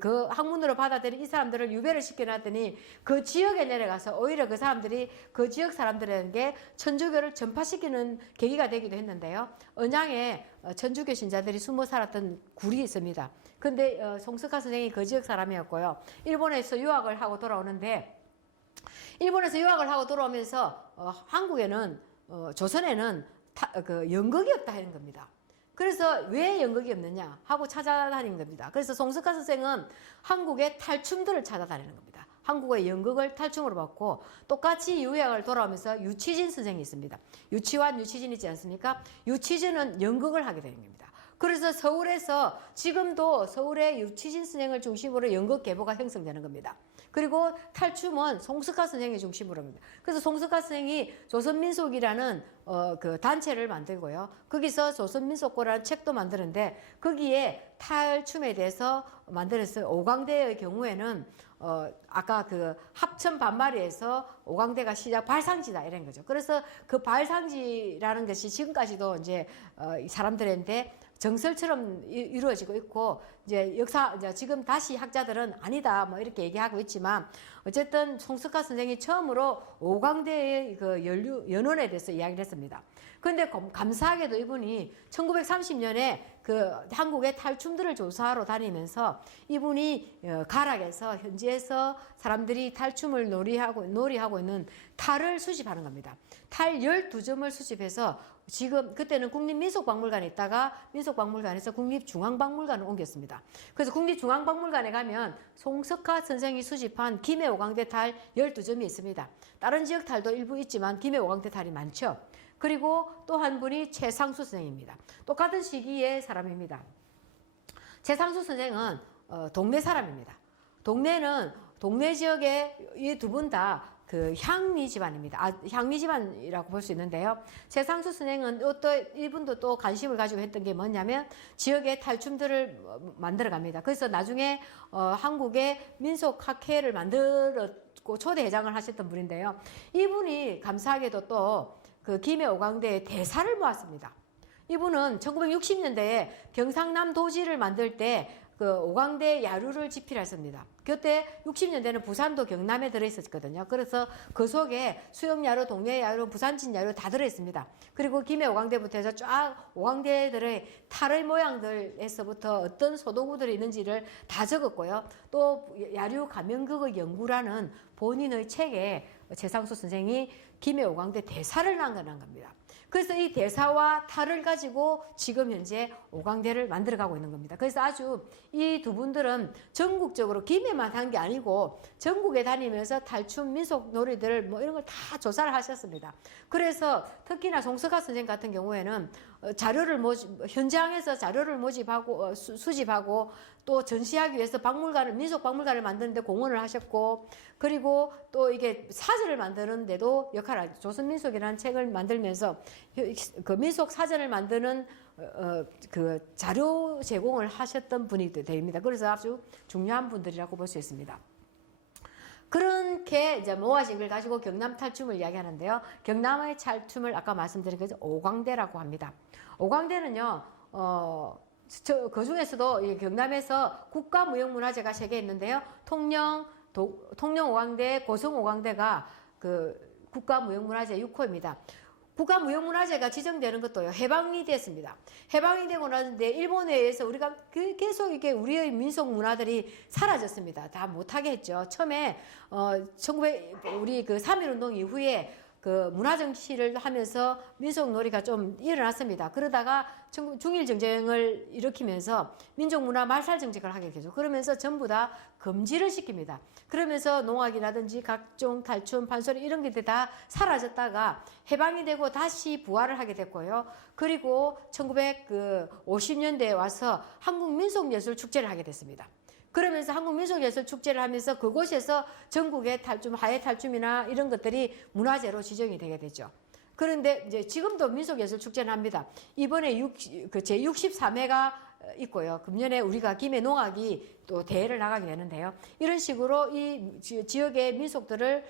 그 학문으로 받아들인 이 사람들을 유배를 시켜놨더니 그 지역에 내려가서 오히려 그 사람들이 그 지역 사람들에게 천주교를 전파시키는 계기가 되기도 했는데요. 언양에 천주교 신자들이 숨어 살았던 굴이 있습니다. 근데 송석하 선생이 그 지역 사람이었고요. 일본에서 유학을 하고 돌아오는데 일본에서 유학을 하고 돌아오면서 한국에는 조선에는 연극이 없다 하는 겁니다. 그래서 왜 연극이 없느냐 하고 찾아다니는 겁니다. 그래서 송석하 선생은 한국의 탈춤들을 찾아다니는 겁니다. 한국의 연극을 탈춤으로 받고 똑같이 유학을 돌아오면서 유치진 선생이 있습니다. 유치환, 유치진 있지 않습니까? 유치진은 연극을 하게 되는 겁니다. 그래서 서울에서 지금도 서울의 유치진 선생을 중심으로 연극 계보가 형성되는 겁니다. 그리고 탈춤은 송석하 선생의 중심으로 합니다. 그래서 송석하 선생이 조선민속이라는 그 단체를 만들고요. 거기서 조선민속고라는 책도 만드는데 거기에 탈춤에 대해서 만들었어요. 오광대의 경우에는 아까 그 합천 반마리에서 오광대가 발상지다 이런 거죠. 그래서 그 발상지라는 것이 지금까지도 이제 사람들한테 정설처럼 이루어지고 있고 이제 이제 지금 다시 학자들은 아니다 뭐 이렇게 얘기하고 있지만 어쨌든 송석하 선생이 처음으로 오광대의 그 연원에 대해서 이야기를 했습니다. 그런데 감사하게도 이분이 1930년에 그 한국의 탈춤들을 조사하러 다니면서 이분이 가락에서 현지에서 사람들이 탈춤을 놀이하고 있는 탈을 수집하는 겁니다. 탈 12점을 수집해서 지금 그때는 국립민속박물관에 있다가 민속박물관에서 국립중앙박물관을 옮겼습니다. 그래서 국립중앙박물관에 가면 송석하 선생이 수집한 김해 오광대 탈 12점이 있습니다. 다른 지역 탈도 일부 있지만 김해 오광대 탈이 많죠. 그리고 또 한 분이 최상수 선생입니다. 똑같은 시기의 사람입니다. 최상수 선생은 동네 사람입니다. 동네 지역에 이 두 분 다 그 향미 집안입니다. 향미 집안이라고 볼 수 있는데요. 최상수 선생은 이분도 또 관심을 가지고 했던 게 뭐냐면 지역의 탈춤들을 만들어 갑니다. 그래서 나중에 한국의 민속학회를 만들었고 초대회장을 하셨던 분인데요. 이분이 감사하게도 또 그 김해 오광대의 대사를 모았습니다. 이분은 1960년대에 경상남 도지를 만들 때 그 오광대 야류를 집필했습니다. 그때 60년대는 부산도 경남에 들어있었거든요. 그래서 그 속에 수영야류, 동해야류, 부산진야류 다 들어있습니다. 그리고 김해 오광대부터 해서 쫙 오광대들의 탈의 모양들에서부터 어떤 소도구들이 있는지를 다 적었고요. 또 야류 감염극의 연구라는 본인의 책에 최상수 선생이 김해 오광대 대사를 남겨놓은 겁니다. 그래서 이 대사와 탈을 가지고 지금 현재 오광대를 만들어가고 있는 겁니다. 그래서 아주 이 두 분들은 전국적으로 김해만 한 게 아니고 전국에 다니면서 탈춤 민속 놀이들 뭐 이런 걸 다 조사를 하셨습니다. 그래서 특히나 송석화 선생 같은 경우에는 자료를 현장에서 자료를 모집하고 수집하고 또 전시하기 위해서 박물관을 민속 박물관을 만드는데 공헌을 하셨고, 그리고 또 이게 사전을 만드는데도 역할을 하죠. 조선민속이라는 책을 만들면서 그 민속 사전을 만드는 그 자료 제공을 하셨던 분이 됩니다. 그래서 아주 중요한 분들이라고 볼 수 있습니다. 그렇게 이제 모아진 걸 가지고 경남 탈춤을 이야기하는데요. 경남의 탈춤을 아까 말씀드린 것이 오광대라고 합니다. 오광대는요, 그 중에서도 경남에서 국가무형문화재가 3개 있는데요. 통영 오광대, 고성 오광대가 그 국가무형문화재 6호입니다. 국가무형문화재가 지정되는 것도요, 해방이 됐습니다. 해방이 되고 나는데 일본에 의해서 우리가 계속 이게 우리의 민속 문화들이 사라졌습니다. 다 못하게 했죠. 처음에 우리 그 3.1운동 이후에 그 문화정치를 하면서 민속놀이가 좀 일어났습니다. 그러다가 중일 정쟁을 일으키면서 민족문화 말살 정책을 하게 되죠. 그러면서 전부 다 금지를 시킵니다. 그러면서 농악이라든지 각종 탈춤, 판소리 이런 게 다 사라졌다가 해방이 되고 다시 부활을 하게 됐고요. 그리고 1950년대에 와서 한국민속예술축제를 하게 됐습니다. 그러면서 한국민속예술축제를 하면서 그곳에서 전국의 탈춤, 하회 탈춤이나 이런 것들이 문화재로 지정이 되게 되죠. 그런데 이제 지금도 민속예술축제는 합니다. 이번에 제63회가 있고요. 금년에 우리가 김해 농악이 또 대회를 나가게 되는데요. 이런 식으로 이 지역의 민속들을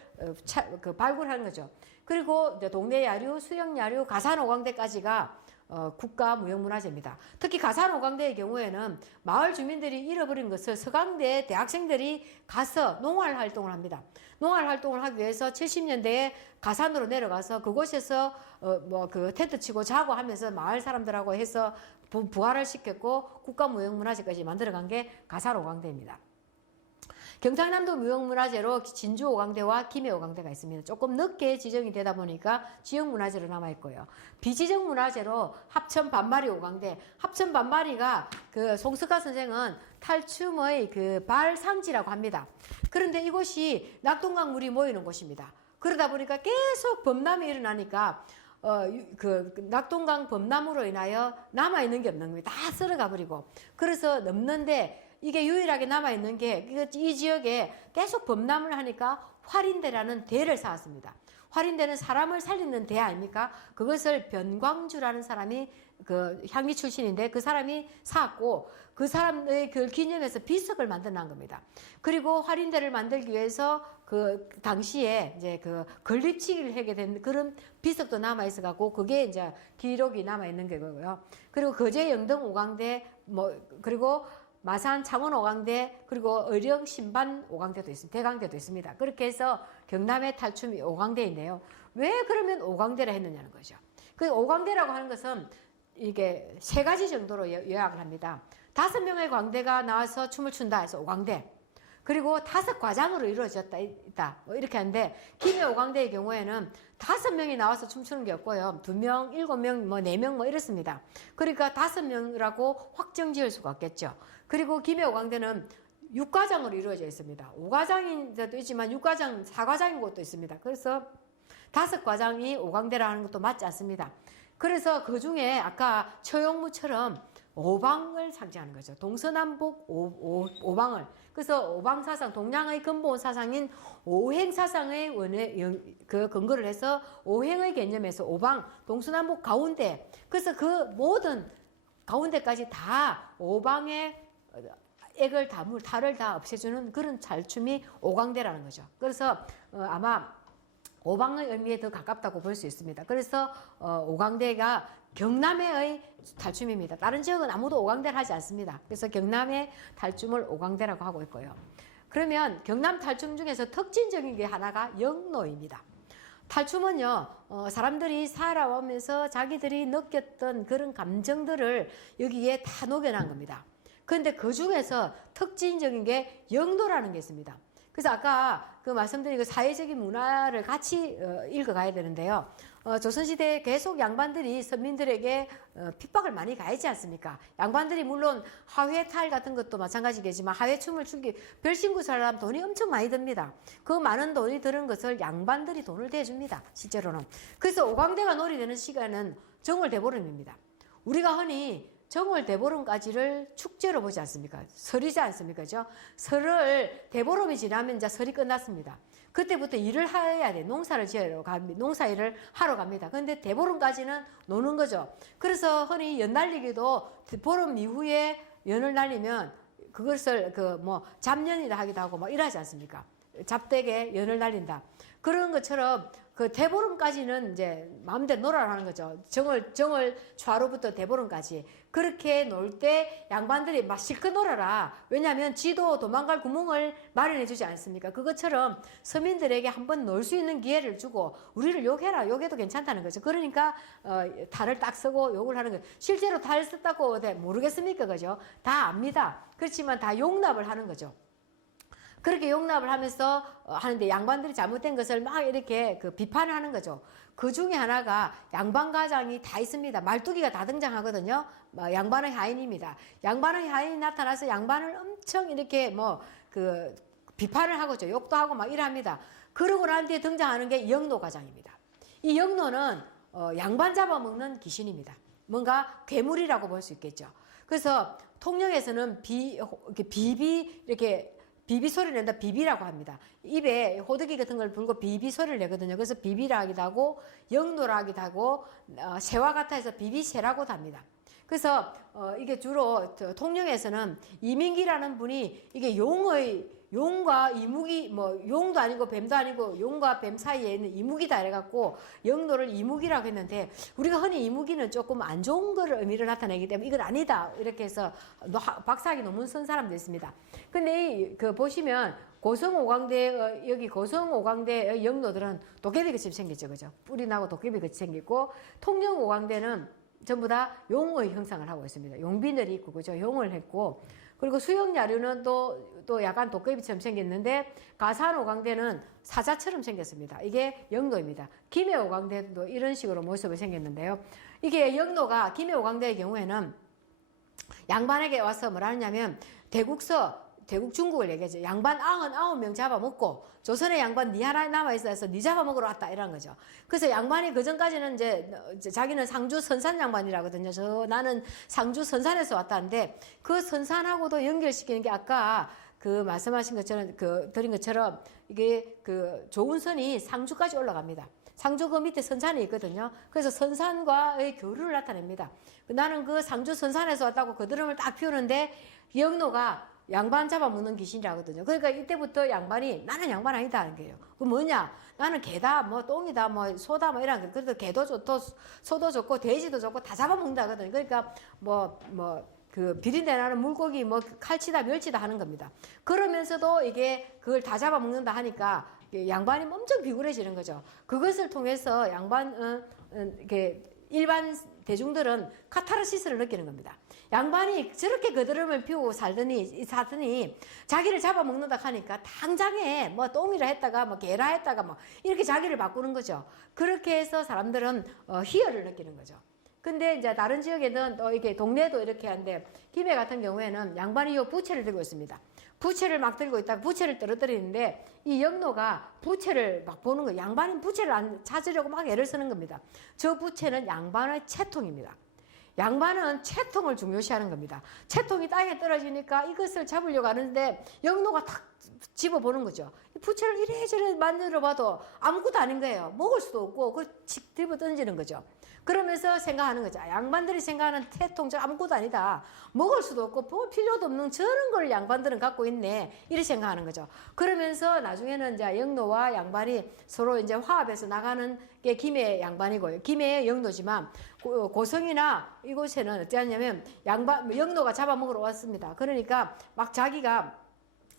발굴하는 거죠. 그리고 동네 야류, 수영 야류, 가산 오광대까지가 국가무형문화재입니다. 특히 가산 오광대의 경우에는 마을 주민들이 잃어버린 것을 서강대 대학생들이 가서 농활 활동을 합니다. 농활 활동을 하기 위해서 70년대에 가산으로 내려가서 그곳에서 그 텐트 치고 자고 하면서 마을 사람들하고 해서 부활을 시켰고 국가무형문화재까지 만들어간 게 가산 오광대입니다. 경상남도 무형문화재로 진주 오광대와 김해 오광대가 있습니다. 조금 늦게 지정이 되다 보니까 지역문화재로 남아있고요. 비지정 문화재로 합천 반마리 오광대, 합천 반마리가 그 송석화 선생은 탈춤의 그 발상지라고 합니다. 그런데 이곳이 낙동강 물이 모이는 곳입니다. 그러다 보니까 계속 범람이 일어나니까 그 낙동강 범람으로 인하여 남아있는 게 없는 겁니다. 다 쓸어가 버리고. 그래서 넘는데 이게 유일하게 남아있는 게 이 지역에 계속 범람을 하니까 활인대라는 대를 쌓았습니다. 활인대는 사람을 살리는 대 아닙니까? 그것을 변광주라는 사람이 그 향리 출신인데 그 사람이 쌓았고 그 사람의 그 기념해서 비석을 만들어낸 겁니다. 그리고 활인대를 만들기 위해서 그 당시에 이제 그 건립치기를 하게 된 그런 비석도 남아있어 갖고 그게 이제 기록이 남아있는 거고요. 그리고 거제 영등 오광대 그리고 마산 창원 오광대 그리고 의령 신반 오광대도 있습니다. 대강대도 있습니다. 그렇게 해서 경남의 탈춤이 오광대인데요. 왜 그러면 오광대라 했느냐는 거죠. 그 오광대라고 하는 것은 이게 3가지 정도로 요약을 합니다. 5명의 광대가 나와서 춤을 춘다 해서 오광대. 그리고 5과장으로 이루어졌다 있다 이렇게 하는데 김해 오광대의 경우에는 5명이 나와서 춤추는 게 없고요. 2명, 7명, 4명 이렇습니다. 그러니까 5명이라고 확정 지을 수가 없겠죠. 그리고 김해 오광대는 6과장으로 이루어져 있습니다. 5과장인 데도 있지만 6과장, 4과장인 곳도 있습니다. 그래서 5과장이 오광대라는 것도 맞지 않습니다. 그래서 그 중에 아까 처용무처럼 오방을 상징하는 거죠. 동서남북 오방을. 그래서 오방사상, 동양의 근본 사상인 오행사상의 그 근거를 해서 오행의 개념에서 오방, 동서남북 가운데. 그래서 그 모든 가운데까지 다 오방의 액을 탈을 다 없애주는 그런 탈춤이 오광대라는 거죠. 그래서 아마 오방의 의미에 더 가깝다고 볼 수 있습니다. 그래서 오광대가 경남의 탈춤입니다. 다른 지역은 아무도 오광대를 하지 않습니다. 그래서 경남의 탈춤을 오광대라고 하고 있고요. 그러면 경남 탈춤 중에서 특징적인 게 하나가 영노입니다. 탈춤은요, 사람들이 살아오면서 자기들이 느꼈던 그런 감정들을 여기에 다 녹여놓은 겁니다. 그런데 그 중에서 특징적인 게 영노라는 게 있습니다. 그래서 아까 그 말씀드린 그 사회적인 문화를 같이 읽어가야 되는데요. 조선시대에 계속 양반들이 선민들에게 핍박을 많이 가했지 않습니까? 양반들이 물론 하회탈 같은 것도 마찬가지겠지만 하회춤을 추기 별신구 사람 돈이 엄청 많이 듭니다. 그 많은 돈이 드는 것을 양반들이 돈을 대줍니다. 실제로는. 그래서 오광대가 놀이되는 시간은 정월대보름입니다. 우리가 흔히 정월대보름까지를 축제로 보지 않습니까? 설이지 않습니까? 그죠? 설을 대보름이 지나면 이제 설이 끝났습니다. 그때부터 일을 해야 돼. 농사를 지으러 갑니다. 농사일을 하러 갑니다. 근데 대보름까지는 노는 거죠. 그래서 흔히 연 날리기도 보름 이후에 연을 날리면 그것을 잡년이라 하기도 하고 막 이러지 않습니까? 잡되게 연을 날린다. 그런 것처럼 그 대보름까지는 이제 마음대로 놀아라는 거죠. 정월 초하루부터 대보름까지. 그렇게 놀 때 양반들이 막 실컷 놀아라. 왜냐하면 지도 도망갈 구멍을 마련해 주지 않습니까? 그것처럼 서민들에게 한번 놀 수 있는 기회를 주고 우리를 욕해라. 욕해도 괜찮다는 거죠. 그러니까 탈을 딱 쓰고 욕을 하는 거예요. 실제로 탈 썼다고 모르겠습니까? 그죠? 다 압니다. 그렇지만 다 용납을 하는 거죠. 그렇게 용납을 하면서 하는데 양반들이 잘못된 것을 막 이렇게 비판을 하는 거죠. 그 중에 하나가 양반가장이 다 있습니다. 말뚝이가 다 등장하거든요. 양반의 하인입니다. 양반의 하인이 나타나서 양반을 엄청 이렇게 비판을 하고죠. 욕도 하고 막 이랍니다. 그러고 난 뒤에 등장하는 게 영노가장입니다. 이 영노는 양반 잡아먹는 귀신입니다. 뭔가 괴물이라고 볼 수 있겠죠. 그래서 통영에서는 비비 소리를 낸다. 비비라고 합니다. 입에 호두기 같은 걸 불고 비비 소리를 내거든요. 그래서 비비라 하기도 하고 영노라 하기도 하고 새와 같아 해서 비비새라고도 합니다. 그래서 이게 주로 통영에서는 이민기라는 분이 이게 용과 이무기 용도 아니고 뱀도 아니고 용과 뱀 사이에 있는 이무기다 이래갖고 영노를 이무기라고 했는데 우리가 흔히 이무기는 조금 안 좋은 거를 의미를 나타내기 때문에 이건 아니다 이렇게 해서 박사학위 논문 쓴 사람도 있습니다. 근데 보시면 고성오광대 여기 고성오광대의 영노들은 도깨비같이 생겼죠, 그죠? 뿔이 나고 도깨비같이 생겼고 통영오광대는 전부 다 용의 형상을 하고 있습니다. 용비늘이 있고 그죠? 용을 했고 그리고 수영야류는 또 약간 도깨비처럼 생겼는데 가산오광대는 사자처럼 생겼습니다. 이게 영노입니다. 김해오광대도 이런 식으로 모습을 생겼는데요. 이게 영노가 김해오광대의 경우에는 양반에게 와서 뭐라 하냐면 대국 중국을 얘기하죠. 양반 99명 잡아먹고 조선의 양반 니 하나 남아있어서 니 잡아먹으러 왔다 이런 거죠. 그래서 양반이 그전까지는 이제 자기는 상주 선산 양반이라거든요. 나는 상주 선산에서 왔다는데 그 선산하고도 연결시키는 게 아까 말씀하신 것처럼 드린 것처럼 이게 좋은 선이 상주까지 올라갑니다. 상주 그 밑에 선산이 있거든요. 그래서 선산과의 교류를 나타냅니다. 나는 그 상주 선산에서 왔다고 그 드럼을 딱 피우는데 영노가 양반 잡아먹는 귀신이라거든요. 그러니까 이때부터 양반이 나는 양반 아니다 하는 거예요. 그 뭐냐? 나는 개다, 똥이다, 소다, 이런 거. 그래도 개도 좋고, 소도 좋고, 돼지도 좋고 다 잡아먹는다거든요. 그러니까 비린내 나는 물고기, 칼치다, 멸치다 하는 겁니다. 그러면서도 이게 그걸 다 잡아먹는다 하니까 양반이 엄청 비굴해지는 거죠. 그것을 통해서 일반 대중들은 카타르시스를 느끼는 겁니다. 양반이 저렇게 그드름을 피우고 사더니 자기를 잡아먹는다 하니까 당장에 똥이라 했다가 개라 했다가 이렇게 자기를 바꾸는 거죠. 그렇게 해서 사람들은 희열을 느끼는 거죠. 근데 이제 다른 지역에는 또 이렇게 동네도 이렇게 한데 김해 같은 경우에는 양반이 요 부채를 들고 있습니다. 부채를 막 들고 있다가 부채를 떨어뜨리는데 이 영노가 부채를 막 보는 거예요. 양반이 부채를 안 찾으려고 막 애를 쓰는 겁니다. 저 부채는 양반의 채통입니다. 양반은 채통을 중요시하는 겁니다. 채통이 땅에 떨어지니까 이것을 잡으려고 하는데 영노가 탁 집어보는 거죠. 부채를 이래저래 만들어 봐도 아무것도 아닌 거예요. 먹을 수도 없고 그걸 집어 던지는 거죠. 그러면서 생각하는 거죠. 양반들이 생각하는 태통적 아무것도 아니다. 먹을 수도 없고 볼 필요도 없는 저런 걸 양반들은 갖고 있네. 이렇게 생각하는 거죠. 그러면서 나중에는 이제 영노와 양반이 서로 이제 화합해서 나가는 게 김해 양반이고요. 김해의 영노지만 고성이나 이곳에는 어찌하냐면 영노가 잡아먹으러 왔습니다. 그러니까 막 자기가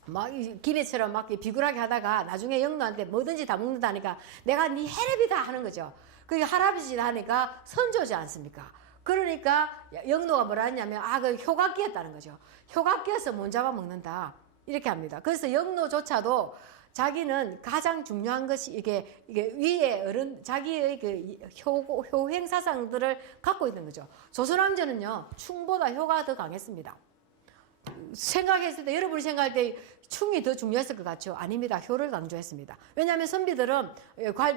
막 김해처럼 막 비굴하게 하다가 나중에 영노한테 뭐든지 다 먹는다니까 내가 네 해랩이다 하는 거죠. 그게 할아버지다 하니까 선조지 않습니까? 그러니까 영노가 뭐라 했냐면 그 효가 끼었다는 거죠. 효가 끼어서 못 잡아먹는다 이렇게 합니다. 그래서 영노조차도 자기는 가장 중요한 것이 이게 위에 어른 자기의 그 효행 사상들을 갖고 있는 거죠. 조선왕조는요 충보다 효가 더 강했습니다. 생각했을 때 여러분이 생각할 때 충이 더 중요했을 것 같죠? 아닙니다. 효를 강조했습니다. 왜냐하면 선비들은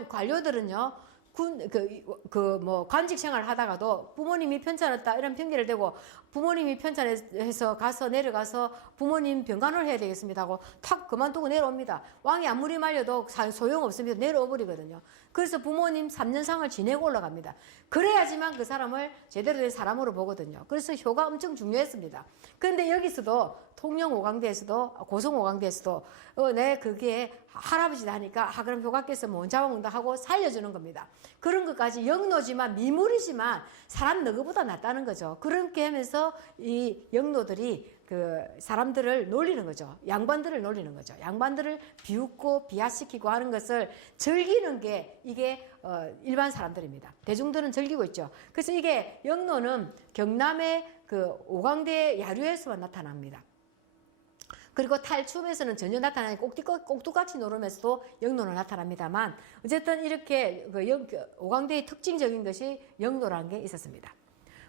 관료들은요 관직 생활을 하다가도 부모님이 편찮았다 이런 핑계를 대고 부모님이 편찮아서 가서 내려가서 부모님 병간호를 해야 되겠습니다 하고 탁 그만두고 내려옵니다. 왕이 아무리 말려도 소용없습니다. 내려오 버리거든요. 그래서 부모님 3년상을 지내고 올라갑니다. 그래야지만 그 사람을 제대로 된 사람으로 보거든요. 그래서 효가 엄청 중요했습니다. 그런데 여기서도 통영 오강대에서도 고성 오강대에서도 내 그게 할아버지다 하니까 그럼 효가께서 못 잡아먹는다 하고 살려주는 겁니다. 그런 것까지 영노지만 미물이지만 사람 너그보다 낫다는 거죠. 그렇게 하면서 이 영노들이 그 사람들을 놀리는 거죠. 양반들을 놀리는 거죠. 양반들을 비웃고 비하시키고 하는 것을 즐기는 게 이게 일반 사람들입니다. 대중들은 즐기고 있죠. 그래서 이게 영노는 경남의 그 오광대 야류에서만 나타납니다. 그리고 탈춤에서는 전혀 나타나지 꼭두같이 노름에서도 영노는 나타납니다만 어쨌든 이렇게 오광대의 특징적인 것이 영노라는 게 있었습니다.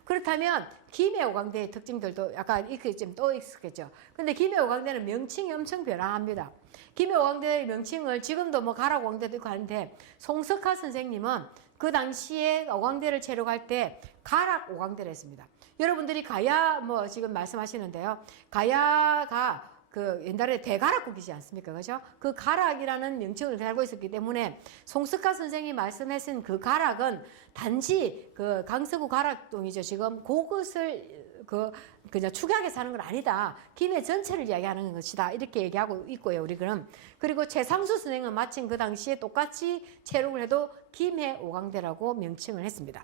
그렇다면 김해 오광대의 특징들도 약간 좀 또 있었겠죠. 근데 김해 오광대는 명칭이 엄청 변화합니다. 김해 오광대의 명칭을 지금도 뭐 가락 오광대도 있고 하는데 송석하 선생님은 그 당시에 오광대를 체록할 때 가락 오광대를 했습니다. 여러분들이 가야 뭐 지금 말씀하시는데요. 가야가 그 옛날에 대가락국이지 않습니까? 그죠? 그 가락이라는 명칭을 달고 있었기 때문에 송석하 선생이 말씀하신 그 가락은 단지 그 강서구 가락동이죠. 지금 그것을 그냥 축약해서 하는 건 아니다. 김해 전체를 이야기하는 것이다. 이렇게 얘기하고 있고요. 우리는. 그리고 최상수 선생은 마침 그 당시에 똑같이 체록을 해도 김해 오광대라고 명칭을 했습니다.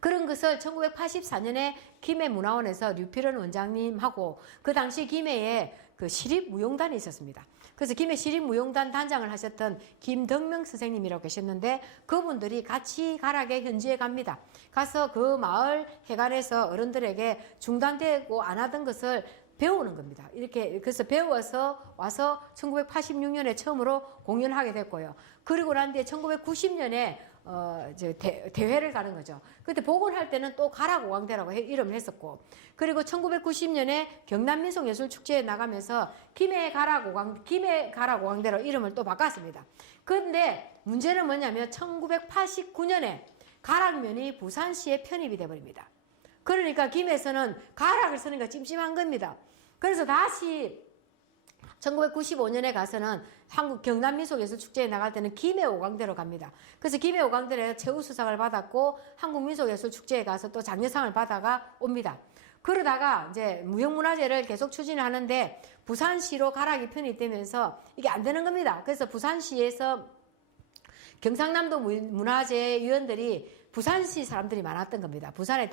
그런 것을 1984년에 김해문화원에서 류필원 원장님하고 그 당시 김해에 그 시립무용단이 있었습니다. 그래서 김해 시립무용단 단장을 하셨던 김덕명 선생님이라고 계셨는데 그분들이 같이 가락에 현지에 갑니다. 가서 그 마을 해관에서 어른들에게 중단되고 안 하던 것을 배우는 겁니다. 이렇게 그래서 배워서 와서 1986년에 처음으로 공연하게 됐고요. 그리고 난 뒤에 1990년에 대회를 가는 거죠. 그때 복원할 때는 또 가락오광대라고 이름을 했었고, 그리고 1990년에 경남민속예술축제에 나가면서 김해 가락오광대로 이름을 또 바꿨습니다. 그런데 문제는 뭐냐면 1989년에 가락면이 부산시에 편입이 돼버립니다. 그러니까 김해에서는 가락을 쓰는 게 찜찜한 겁니다. 그래서 다시 1995년에 가서는 한국 경남민속예술축제에 나갈 때는 김해 오광대로 갑니다. 그래서 김해 오광대에 최우수상을 받았고 한국민속예술축제에 가서 또 장려상을 받아가 옵니다. 그러다가 이제 무형문화재를 계속 추진하는데 부산시로 가락이 편입되면서 이게 안 되는 겁니다. 그래서 부산시에서 경상남도 문화재 위원들이 부산시 사람들이 많았던 겁니다. 부산의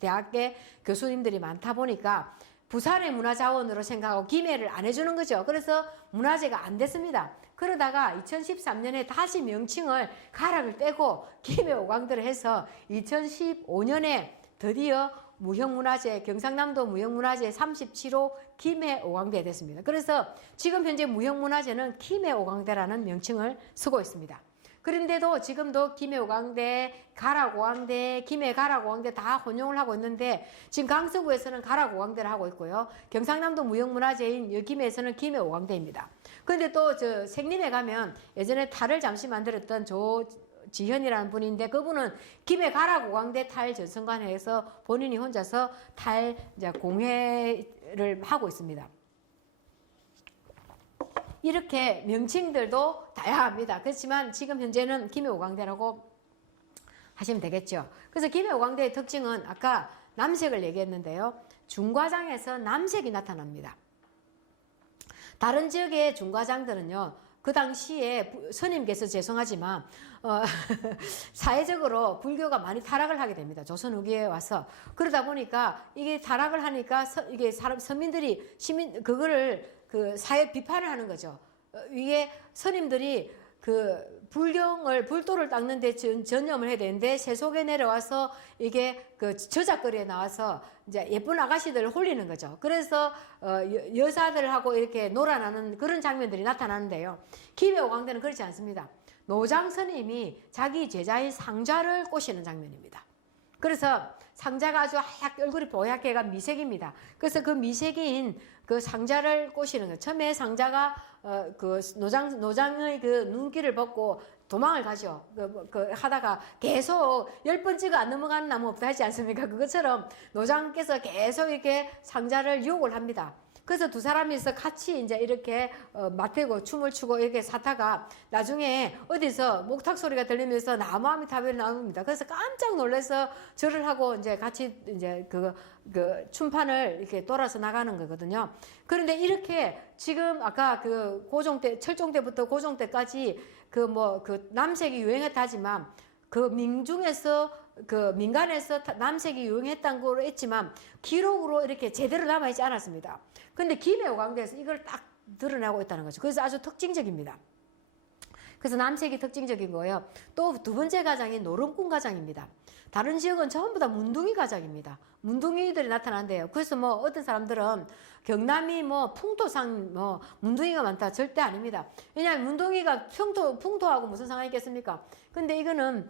대학계 교수님들이 많다 보니까 부산의 문화자원으로 생각하고 김해를 안 해주는 거죠. 그래서 문화재가 안 됐습니다. 그러다가 2013년에 다시 명칭을 가락을 떼고 김해 오광대를 해서 2015년에 드디어 무형문화재, 경상남도 무형문화재 37호 김해 오광대 됐습니다. 그래서 지금 현재 무형문화재는 김해 오광대라는 명칭을 쓰고 있습니다. 그런데도 지금도 김해 오광대, 가락 오광대, 김해 가락 오광대 다 혼용을 하고 있는데 지금 강서구에서는 가락 오광대를 하고 있고요. 경상남도 무형문화재인 김해에서는 김해 오광대입니다. 그런데 또 저 생림에 가면 예전에 탈을 잠시 만들었던 조지현이라는 분인데 그분은 김해 가락 오광대 탈 전승관회에서 본인이 혼자서 탈 이제 공회를 하고 있습니다. 이렇게 명칭들도 다양합니다. 그렇지만 지금 현재는 김해 오광대라고 하시면 되겠죠. 그래서 김해오광대의 특징은 아까 남색을 얘기했는데요. 중과장에서 남색이 나타납니다. 다른 지역의 중과장들은요. 그 당시에 스님께서 죄송하지만 사회적으로 불교가 많이 타락을 하게 됩니다. 조선 후기에 와서. 그러다 보니까 이게 타락을 하니까 이게 서민들이 그거를 그 사회 비판을 하는 거죠. 이게 스님들이 그 불도를 닦는 데 전념을 해야 되는데 세속에 내려와서 이게 그 저작거리에 나와서 이제 예쁜 아가씨들을 홀리는 거죠. 그래서 여자들하고 이렇게 놀아나는 그런 장면들이 나타나는데요. 김해오광대는 그렇지 않습니다. 노장 스님이 자기 제자인 상좌를 꼬시는 장면입니다. 그래서 상자가 아주 하얗게 얼굴이 뽀얗게가 미색입니다. 그래서 그 미색인 그 상자를 꼬시는 거예요. 처음에 상자가 그 노장의 그 눈길을 벗고 도망을 가죠. 하다가 계속 10번째가 안 넘어가는 나무 없다 하지 않습니까? 그것처럼 노장께서 계속 이렇게 상자를 유혹을 합니다. 그래서 두 사람이서 같이 이제 이렇게 맞대고 춤을 추고 이렇게 사다가 나중에 어디서 목탁 소리가 들리면서 나무아미타불이 나옵니다. 그래서 깜짝 놀라서 절을 하고 이제 같이 이제 그 춤판을 이렇게 돌아서 나가는 거거든요. 그런데 이렇게 지금 아까 그 고종 때, 철종 때부터 고종 때까지 그 남색이 유행했다 하지만 그 민중에서 그 민간에서 남색이 유행했다는 거로 했지만 기록으로 이렇게 제대로 남아있지 않았습니다. 근데 김해오광대에서 이걸 딱 드러내고 있다는 거죠. 그래서 아주 특징적입니다. 그래서 남색이 특징적인 거예요. 또 두 번째 가장이 노름꾼 가장입니다. 다른 지역은 전부 다 문둥이 가장입니다. 문둥이들이 나타난대요. 그래서 어떤 사람들은 경남이 풍토상 문둥이가 많다. 절대 아닙니다. 왜냐하면 문둥이가 풍토하고 무슨 상관이 있겠습니까? 근데 이거는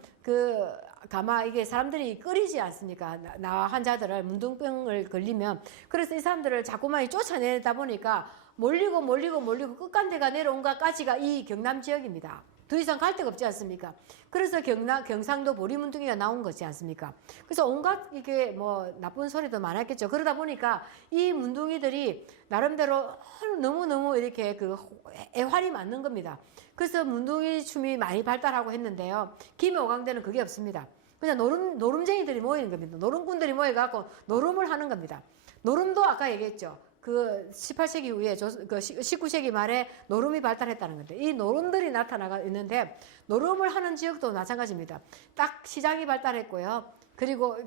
가마 이게 사람들이 끓이지 않습니까? 나 환자들을 문둥병을 걸리면. 그래서 이 사람들을 자꾸만 쫓아내다 보니까 몰리고 끝간대가 내려온 것까지가 이 경남 지역입니다. 더 이상 갈 데가 없지 않습니까? 그래서 경상도 보리문둥이가 나온 거지 않습니까? 그래서 온갖 이게 나쁜 소리도 많았겠죠. 그러다 보니까 이 문둥이들이 나름대로 너무너무 이렇게 애환이 맞는 겁니다. 그래서 문둥이 춤이 많이 발달하고 했는데요. 김해오광대는 그게 없습니다. 그냥 노름쟁이들이 모이는 겁니다. 노름꾼들이 모여갖고 노름을 하는 겁니다. 노름도 아까 얘기했죠. 18세기 이후에 19세기 말에 노름이 발달했다는 건데 이 노름들이 나타나가 있는데 노름을 하는 지역도 마찬가지입니다. 딱 시장이 발달했고요. 그리고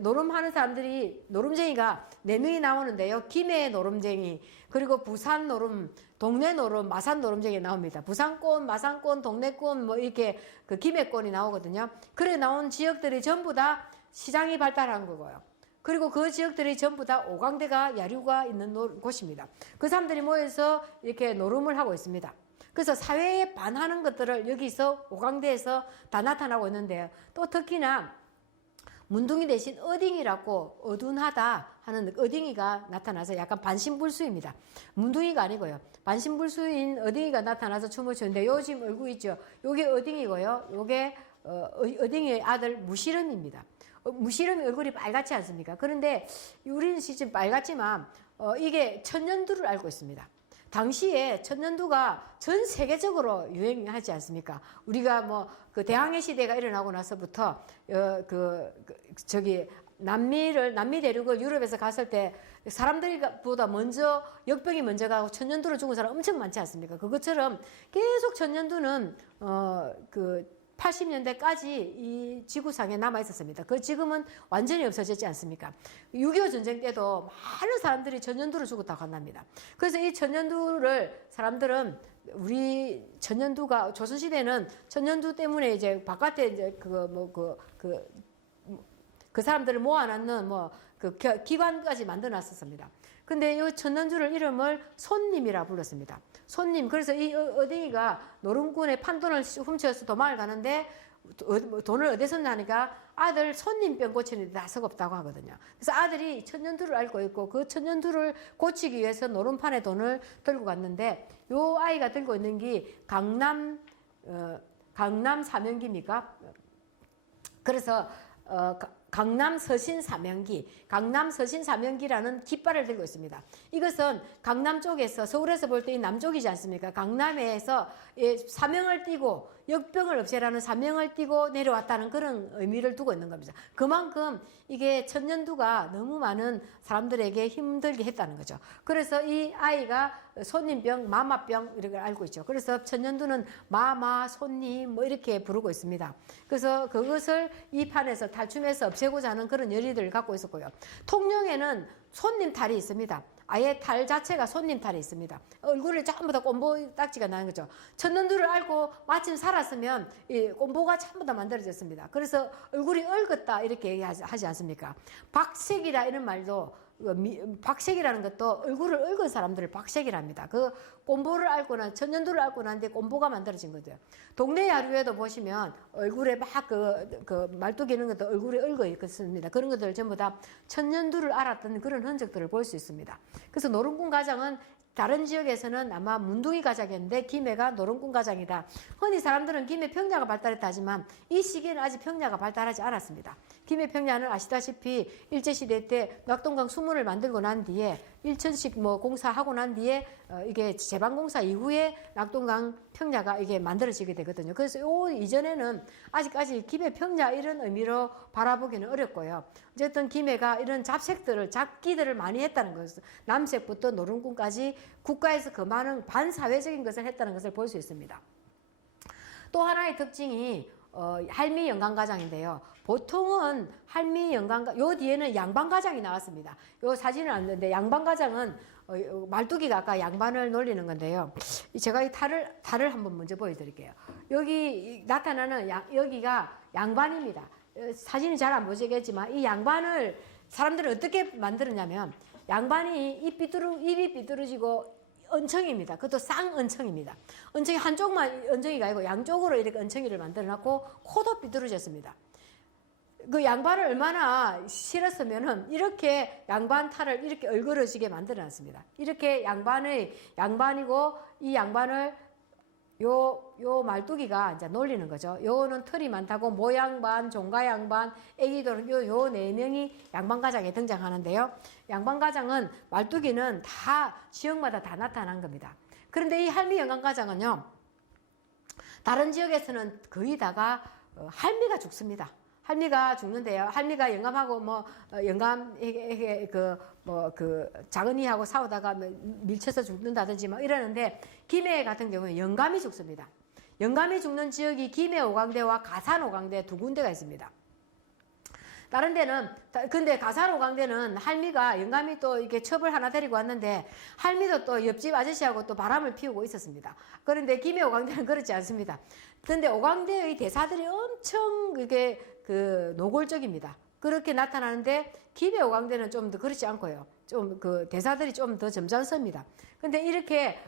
노름하는 사람들이 노름쟁이가 4명이 나오는데요. 김해 노름쟁이 그리고 부산 노름, 동네 노름, 마산 노름쟁이 나옵니다. 부산권, 마산권, 동네권 이렇게 김해권이 나오거든요. 그래 나온 지역들이 전부 다 시장이 발달한 거고요. 그리고 그 지역들이 전부 다 오광대가 야류가 있는 곳입니다. 그 사람들이 모여서 이렇게 노름을 하고 있습니다. 그래서 사회에 반하는 것들을 여기서 오광대에서 다 나타나고 있는데요. 또 특히나 문둥이 대신 어딩이라고 어둔하다 하는 어딩이가 나타나서 약간 반신불수입니다. 문둥이가 아니고요. 반신불수인 어딩이가 나타나서 춤을 추는데 요즘 얼굴 있죠. 요게 어딩이고요. 요게 어딩이의 아들 무시름입니다. 무시름이 얼굴이 빨갛지 않습니까? 그런데 우리는 지금 빨갛지만 이게 천년두를 앓고 있습니다. 당시에 천년두가 전 세계적으로 유행하지 않습니까? 우리가 대항해 시대가 일어나고 나서부터 남미 대륙을 유럽에서 갔을 때 사람들보다 먼저 역병이 먼저 가고 천년두로 죽은 사람 엄청 많지 않습니까? 그것처럼 계속 천년두는 80년대까지 이 지구상에 남아 있었습니다. 지금은 완전히 없어졌지 않습니까? 6.25 전쟁 때도 많은 사람들이 천년두를 죽었다고 한답니다. 그래서 이 천년두를 사람들은 우리 천년두가 조선시대는 천년두 때문에 이제 바깥에 이제 그 사람들을 모아놨는 기관까지 만들어 놨었습니다. 근데 이 천년두를 이름을 손님이라 불렀습니다. 손님. 그래서 이 어딩이가 노름꾼의 판돈을 훔쳐서 도망을 가는데 돈을 어디서 나니까 아들 손님병 고치는데 다 서겁다고 하거든요. 그래서 아들이 천년두를 앓고 있고 그 천년두를 고치기 위해서 노름판에 돈을 들고 갔는데 요 아이가 들고 있는 게 강남 사명기입니까? 그래서 강남 서신 사명기, 강남 서신 사명기라는 깃발을 들고 있습니다. 이것은 강남 쪽에서, 서울에서 볼 때 이 남쪽이지 않습니까? 강남에서 사명을 띠고 역병을 없애라는 사명을 띠고 내려왔다는 그런 의미를 두고 있는 겁니다. 그만큼 이게 천년두가 너무 많은 사람들에게 힘들게 했다는 거죠. 그래서 이 아이가 손님병, 마마병 이렇게 알고 있죠. 그래서 천년두는 마마, 손님 뭐 이렇게 부르고 있습니다. 그래서 그것을 이 판에서 탈춤해서 없애고자 하는 그런 열의들을 갖고 있었고요. 통영에는 손님 탈이 있습니다. 아예 탈 자체가 손님 탈이 있습니다. 얼굴에 전부 다 꼼보 딱지가 나는 거죠. 천년두를 알고 마침 살았으면 이 꼼보가 전부 다 만들어졌습니다. 그래서 얼굴이 얼었다 이렇게 얘기하지 않습니까? 박색이라 이런 말도, 박색이라는 것도 얼굴을 얽은 사람들을 박색이랍니다. 그 꼼보를 앓고 난, 천년두를 앓고 난데 꼼보가 만들어진 거죠. 동네 야류에도 보시면 얼굴에 막 말뚝이 있는 것도 얼굴에 얽어 있습니다. 그런 것들 전부 다 천년두를 앓았던 그런 흔적들을 볼 수 있습니다. 그래서 노름꾼 가장은 다른 지역에서는 아마 문둥이 가장이었는데 김해가 노름꾼 가장이다. 흔히 사람들은 김해 평야가 발달했다 하지만 이 시기에는 아직 평야가 발달하지 않았습니다. 김해 평야는 아시다시피 일제시대 때 낙동강 수문을 만들고 난 뒤에 1천씩 뭐 공사하고 난 뒤에 이게 제방공사 이후에 낙동강 평야가 이게 만들어지게 되거든요. 그래서 요 이전에는 아직까지 김해 평야 이런 의미로 바라보기는 어렵고요. 어쨌든 김해가 이런 잡기들을 많이 했다는 것을, 남색부터 노름꾼까지 국가에서 그 많은 반사회적인 것을 했다는 것을 볼 수 있습니다. 또 하나의 특징이 할미 영광가장인데요. 보통은 할미 영광가, 요 뒤에는 양반가장이 나왔습니다. 요 사진을 안 넣는데 양반가장은 말뚝이가 아까 양반을 놀리는 건데요. 제가 이 탈을 한번 먼저 보여드릴게요. 여기 나타나는 여기가 양반입니다. 사진이 잘 안 보시겠지만 이 양반을 사람들이 어떻게 만들었냐면 양반이 입이 삐뚤어지고 은청입니다. 그것도 쌍은청입니다. 은청이 한쪽만 은청이가 아니고 양쪽으로 이렇게 은청이를 만들어놨고 코도 삐뚤어졌습니다. 그 양반을 얼마나 싫었으면은 이렇게 양반 탈을 이렇게 얼그러지게 만들어놨습니다. 이렇게 양반이고 이 양반을 요 말뚝이가 이제 놀리는 거죠. 요는 털이 많다고 모양반, 종가양반, 애기도는 요 네 명이 양반가장에 등장하는데요. 양반가장은 말뚝이는 다 지역마다 다 나타난 겁니다. 그런데 이 할미 영광가장은요, 다른 지역에서는 거의 다가 할미가 죽습니다. 할미가 죽는데요. 할미가 영감하고 영감에게 작은이하고 싸우다가 밀쳐서 죽는다든지 이러는데 김해 같은 경우는 영감이 죽습니다. 영감이 죽는 지역이 김해 오광대와 가산 오광대 두 군데가 있습니다. 다른 데는, 근데 가산 오광대는 할미가, 영감이 또 이렇게 첩을 하나 데리고 왔는데 할미도 또 옆집 아저씨하고 또 바람을 피우고 있었습니다. 그런데 김해 오광대는 그렇지 않습니다. 근데 오광대의 대사들이 엄청 이게 노골적입니다. 그렇게 나타나는데 김해 오광대는 좀 더 그렇지 않고요. 좀 대사들이 좀 더 점잖습니다. 근데 이렇게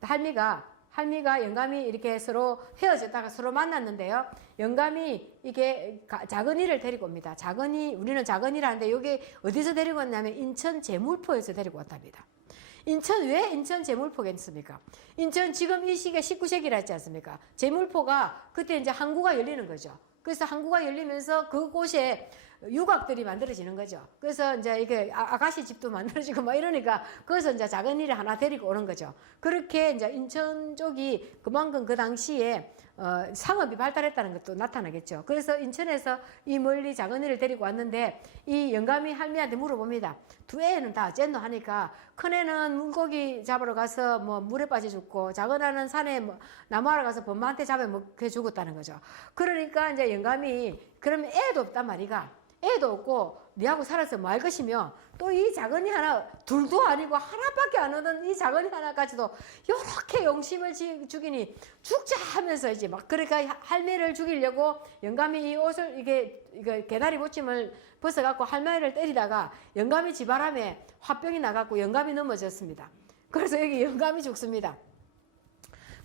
할미가 영감이 이렇게 서로 헤어졌다가 서로 만났는데요. 영감이 이게 작은이를 데리고 옵니다. 우리는 작은이라는데 여기 어디서 데리고 왔냐면 인천 제물포에서 데리고 왔답니다. 왜 인천 제물포겠습니까? 인천 지금 이 시기에 19세기라 했지 않습니까? 제물포가 그때 이제 항구가 열리는 거죠. 그래서 항구가 열리면서 그곳에 유곽들이 만들어지는 거죠. 그래서 이제 이게 아가씨 집도 만들어지고 이러니까 거기서 이제 작은이를 하나 데리고 오는 거죠. 그렇게 이제 인천 쪽이 그만큼 그 당시에 상업이 발달했다는 것도 나타나겠죠. 그래서 인천에서 이 멀리 작은이를 데리고 왔는데 이 영감이 할미한테 물어봅니다. 두 애는 다 어쨌노 하니까 큰애는 물고기 잡으러 가서 물에 빠져 죽고 작은 애는 산에 나무하러 가서 범마한테 잡아 먹혀 죽었다는 거죠. 그러니까 이제 영감이 그러면 애도 없단 말이가. 애도 없고 니하고 살아서 뭐 할 것이며 또 이 작은이 하나, 둘도 아니고 하나밖에 안 얻은 이 작은이 하나까지도 이렇게 용심을 죽이니 죽자 하면서 이제 그러니까 할매를 죽이려고 영감이 이 옷을 이게 개다리 붙임을 벗어갖고 할매를 때리다가 영감이 지바람에 화병이 나갖고 영감이 넘어졌습니다. 그래서 여기 영감이 죽습니다.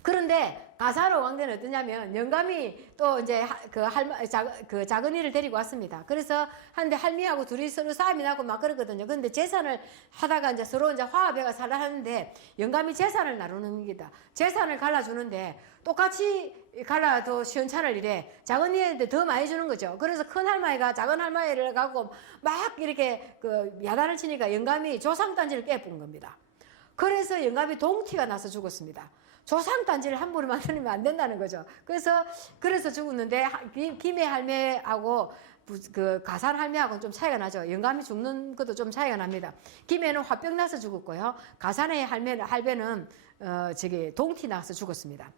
그런데 가사로 왕대는 어떠냐면 영감이 또 이제 그 작은이를 데리고 왔습니다. 그래서 한데 할미하고 둘이 서로 싸움이 나고 막 그러거든요. 근데 재산을 하다가 이제 서로 이제 화합해가 살라 하는데 영감이 재산을 나누는 겁니다. 재산을 갈라주는데 똑같이 갈라도 시원찮을 일에 작은이한테 더 많이 주는 거죠. 그래서 큰 할머니가 작은 할머니를 갖고 막 이렇게 그 야단을 치니까 영감이 조상단지를 깨부는 겁니다. 그래서 영감이 동티가 나서 죽었습니다. 조상단지를 함부로 만들면 안 된다는 거죠. 그래서 죽었는데 김해 할매하고 그 가산 할매하고는 좀 차이가 나죠. 영감이 죽는 것도 좀 차이가 납니다. 김해는 화병 나서 죽었고요. 가산의 할배는 동티 나서 죽었습니다.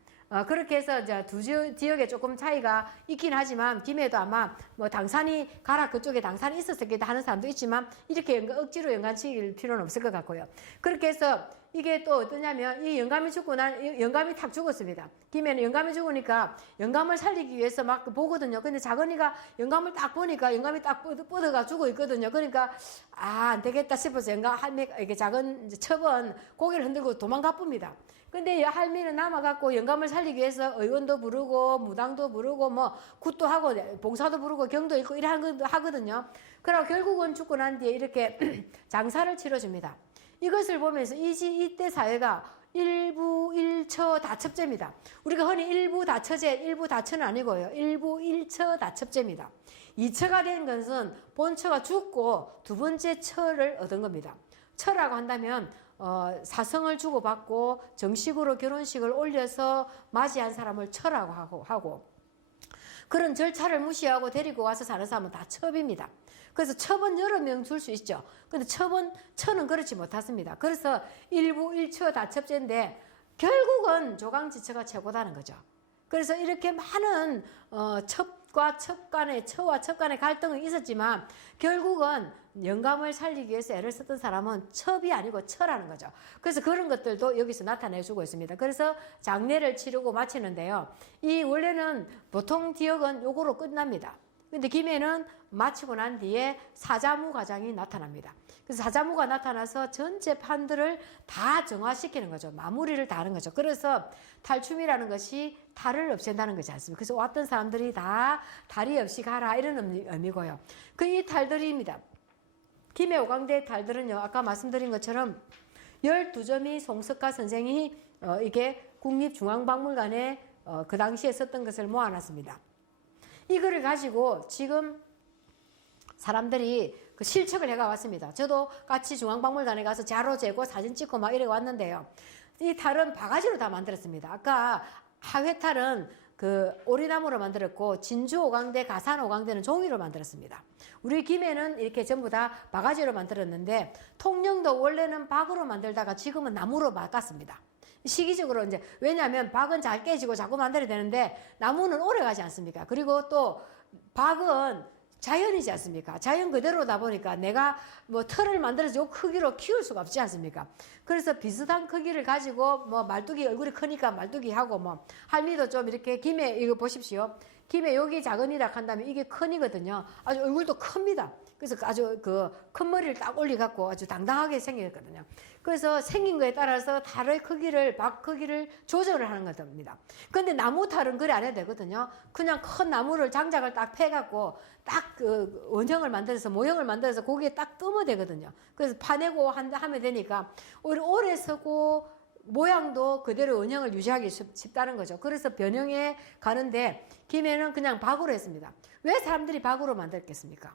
그렇게 해서 이제 두 지역에 조금 차이가 있긴 하지만 김해도 아마 뭐 당산이 가라 그쪽에 당산이 있었겠다 하는 사람도 있지만 이렇게 억지로 연관치일 필요는 없을 것 같고요. 그렇게 해서 이게 또 어떠냐면 이 영감이 죽고 영감이 탁 죽었습니다. 김해는 영감이 죽으니까 영감을 살리기 위해서 막 보거든요. 근데 작은이가 영감을 딱 보니까 영감이 딱 뻗어가 죽어 있거든요. 그러니까 안 되겠다 싶어서 이게 작은 첩은 고개를 흔들고 도망가 봅니다. 근데 할미는 남아갖고 영감을 살리기 위해서 의원도 부르고 무당도 부르고 뭐 굿도 하고 봉사도 부르고 경도 읽고 이런 거 하거든요. 그러고 결국은 죽고 난 뒤에 이렇게 장사를 치러줍니다. 이것을 보면서 이때 사회가 일부 일처 다첩제입니다. 우리가 흔히 일부 다처제, 일부 다처는 아니고요. 일부 일처 다첩제입니다. 이처가 된 것은 본처가 죽고 두 번째 처를 얻은 겁니다. 처라고 한다면 사성을 주고받고 정식으로 결혼식을 올려서 맞이한 사람을 처라고 하고 그런 절차를 무시하고 데리고 와서 사는 사람은 다 첩입니다. 그래서 첩은 여러 명 줄 수 있죠. 근데 처는 그렇지 못했습니다. 그래서 일부 일처 다첩제인데 결국은 조강지처가 최고다는 거죠. 그래서 이렇게 많은 처와 첩 간의 갈등은 있었지만 결국은 영감을 살리기 위해서 애를 썼던 사람은 첩이 아니고 처라는 거죠. 그래서 그런 것들도 여기서 나타내주고 있습니다. 그래서 장례를 치르고 마치는데요. 이 원래는 보통 지역은 요거로 끝납니다. 근데 김해는 마치고 난 뒤에 사자무 과장이 나타납니다. 그래서 사자무가 나타나서 전체 판들을 다 정화시키는 거죠. 마무리를 다 하는 거죠. 그래서 탈춤이라는 것이 탈을 없앤다는 거지 않습니까? 그래서 왔던 사람들이 다 탈이 없이 가라 이런 의미고요. 이 탈들입니다. 김해 오광대의 탈들은요. 아까 말씀드린 것처럼 12점이 송석가 선생이 이게 국립중앙박물관에 그 당시에 썼던 것을 모아놨습니다. 이거를 가지고 지금 사람들이 그 실측을 해가 왔습니다. 저도 같이 중앙박물관에 가서 자료 재고 사진 찍고 막 이래 왔는데요. 이 탈은 바가지로 다 만들었습니다. 아까 하회탈은 그 오리나무로 만들었고 진주 오광대, 가산 오광대는 종이로 만들었습니다. 우리 김해는 이렇게 전부 다 바가지로 만들었는데 통영도 원래는 박으로 만들다가 지금은 나무로 바꿨습니다. 시기적으로 이제 왜냐하면 박은 잘 깨지고 자꾸 만들어야 되는데 나무는 오래 가지 않습니까? 그리고 또 박은 자연이지 않습니까? 자연 그대로다 보니까 내가 뭐 틀을 만들어서 요 크기로 키울 수가 없지 않습니까? 그래서 비슷한 크기를 가지고 뭐 말뚝이 얼굴이 크니까 말뚝이 하고 뭐 할미도 좀 이렇게 김에 이거 보십시오. 김에 여기 작은이라 한다면 이게 큰이거든요. 아주 얼굴도 큽니다. 그래서 아주 그 큰 머리를 딱 올려갖고 아주 당당하게 생겼거든요. 그래서 생긴 거에 따라서 탈의 크기를, 박 크기를 조절을 하는 겁니다. 근데 나무 탈은 그래 안 해도 되거든요. 그냥 큰 나무를 장작을 딱 패갖고 딱 그 원형을 만들어서 모형을 만들어서 거기에 딱 뜨면 되거든요. 그래서 파내고 하면 되니까 오래 쓰고 모양도 그대로 원형을 유지하기 쉽다는 거죠. 그래서 변형해 가는데 김해는 그냥 박으로 했습니다. 왜 사람들이 박으로 만들었겠습니까?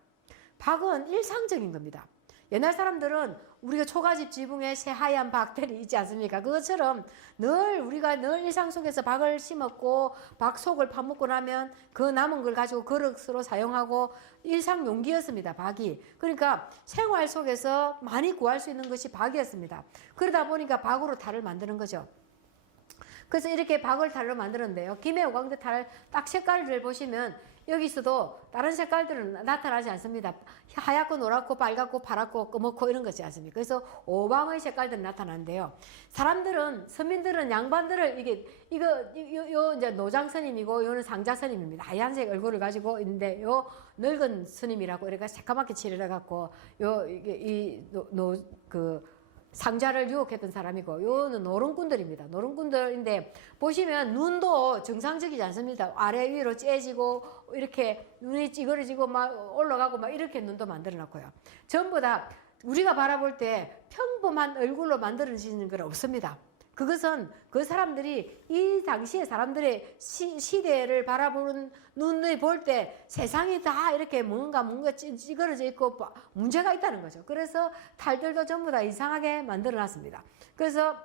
박은 일상적인 겁니다. 옛날 사람들은 우리가 초가집 지붕에 새하얀 박들이 있지 않습니까? 그것처럼 우리가 늘 일상 속에서 박을 심었고 박 속을 파묻고 나면 그 남은 걸 가지고 그릇으로 사용하고 일상 용기였습니다. 박이. 그러니까 생활 속에서 많이 구할 수 있는 것이 박이었습니다. 그러다 보니까 박으로 탈을 만드는 거죠. 그래서 이렇게 박을 탈로 만들었는데요. 김해 오광대 탈 딱 색깔을 보시면 여기서도 다른 색깔들은 나타나지 않습니다. 하얗고 노랗고 빨갛고 파랗고 검었고 이런 것이 않습니까? 그래서 오방의 색깔들이 나타나는데요. 서민들은 양반들을 이거 이제 노장 스님이고 요는 상자 스님입니다. 하얀색 얼굴을 가지고 있는데 요 늙은 스님이라고 이렇게 새까맣게 칠해갖고 상자를 유혹했던 사람이고, 요는 노름꾼들입니다. 노름꾼들인데 보시면 눈도 정상적이지 않습니다. 아래 위로 째지고 이렇게 눈이 찌그러지고 막 올라가고 막 이렇게 눈도 만들어 놓고요. 전부 다 우리가 바라볼 때 평범한 얼굴로 만들어지는 건 없습니다. 그것은 그 사람들이 이 당시의 사람들의 시대를 바라보는 눈을 볼 때 세상이 다 이렇게 뭔가 찌그러져 있고 문제가 있다는 거죠. 그래서 탈들도 전부 다 이상하게 만들어 놨습니다. 그래서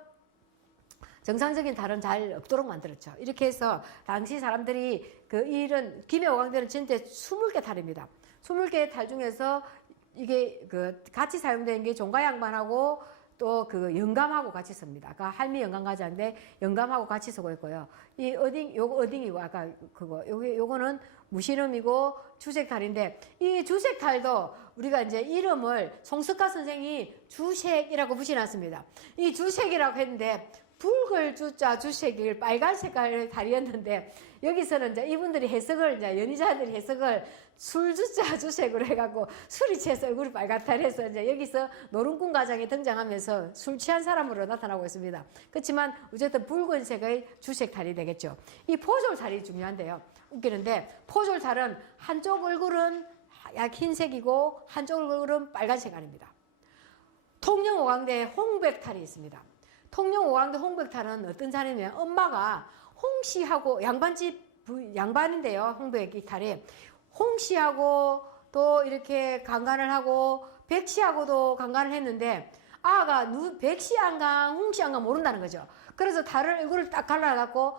정상적인 탈은 잘 없도록 만들었죠. 이렇게 해서 당시 사람들이 그 이런 김해오광대는 전체 20개 탈입니다. 20개의 탈 중에서 이게 그 같이 사용되는 게 종가양반하고 또 그 영감하고 같이 씁니다. 그러니까 할미 영감과자인데 영감하고 같이 쓰고 있고요. 이 요거 어딩이고 아까 그거 요거는 무시름이고 주색탈인데 이 주색탈도 우리가 이제 이름을 송석가 선생이 주색이라고 붙여놨습니다. 이 주색이라고 했는데 붉을 주자 주색을 빨간 색깔의 달이었는데 여기서는 이제 이분들이 해석을 이제 연희자들이 해석을 술주자 주색으로 해갖고 술이 취해서 얼굴이 빨갛다해서 이제 여기서 노름꾼 가장에 등장하면서 술 취한 사람으로 나타나고 있습니다. 그렇지만 어쨌든 붉은색의 주색탈이 되겠죠. 이 포졸탈이 중요한데요. 웃기는데 포졸탈은 한쪽 얼굴은 약 흰색이고 한쪽 얼굴은 빨간색 아닙니다. 통영오광대에 홍백탈이 있습니다. 통영오광대 홍백탈은 어떤 자리냐면 엄마가 홍씨하고 양반인데요. 홍백이 탈이 홍씨하고 또 이렇게 강간을 하고 백씨하고도 강간을 했는데 아가 백씨 안강 홍씨 안강 모른다는 거죠. 그래서 다른 얼굴을 딱 갈라갖고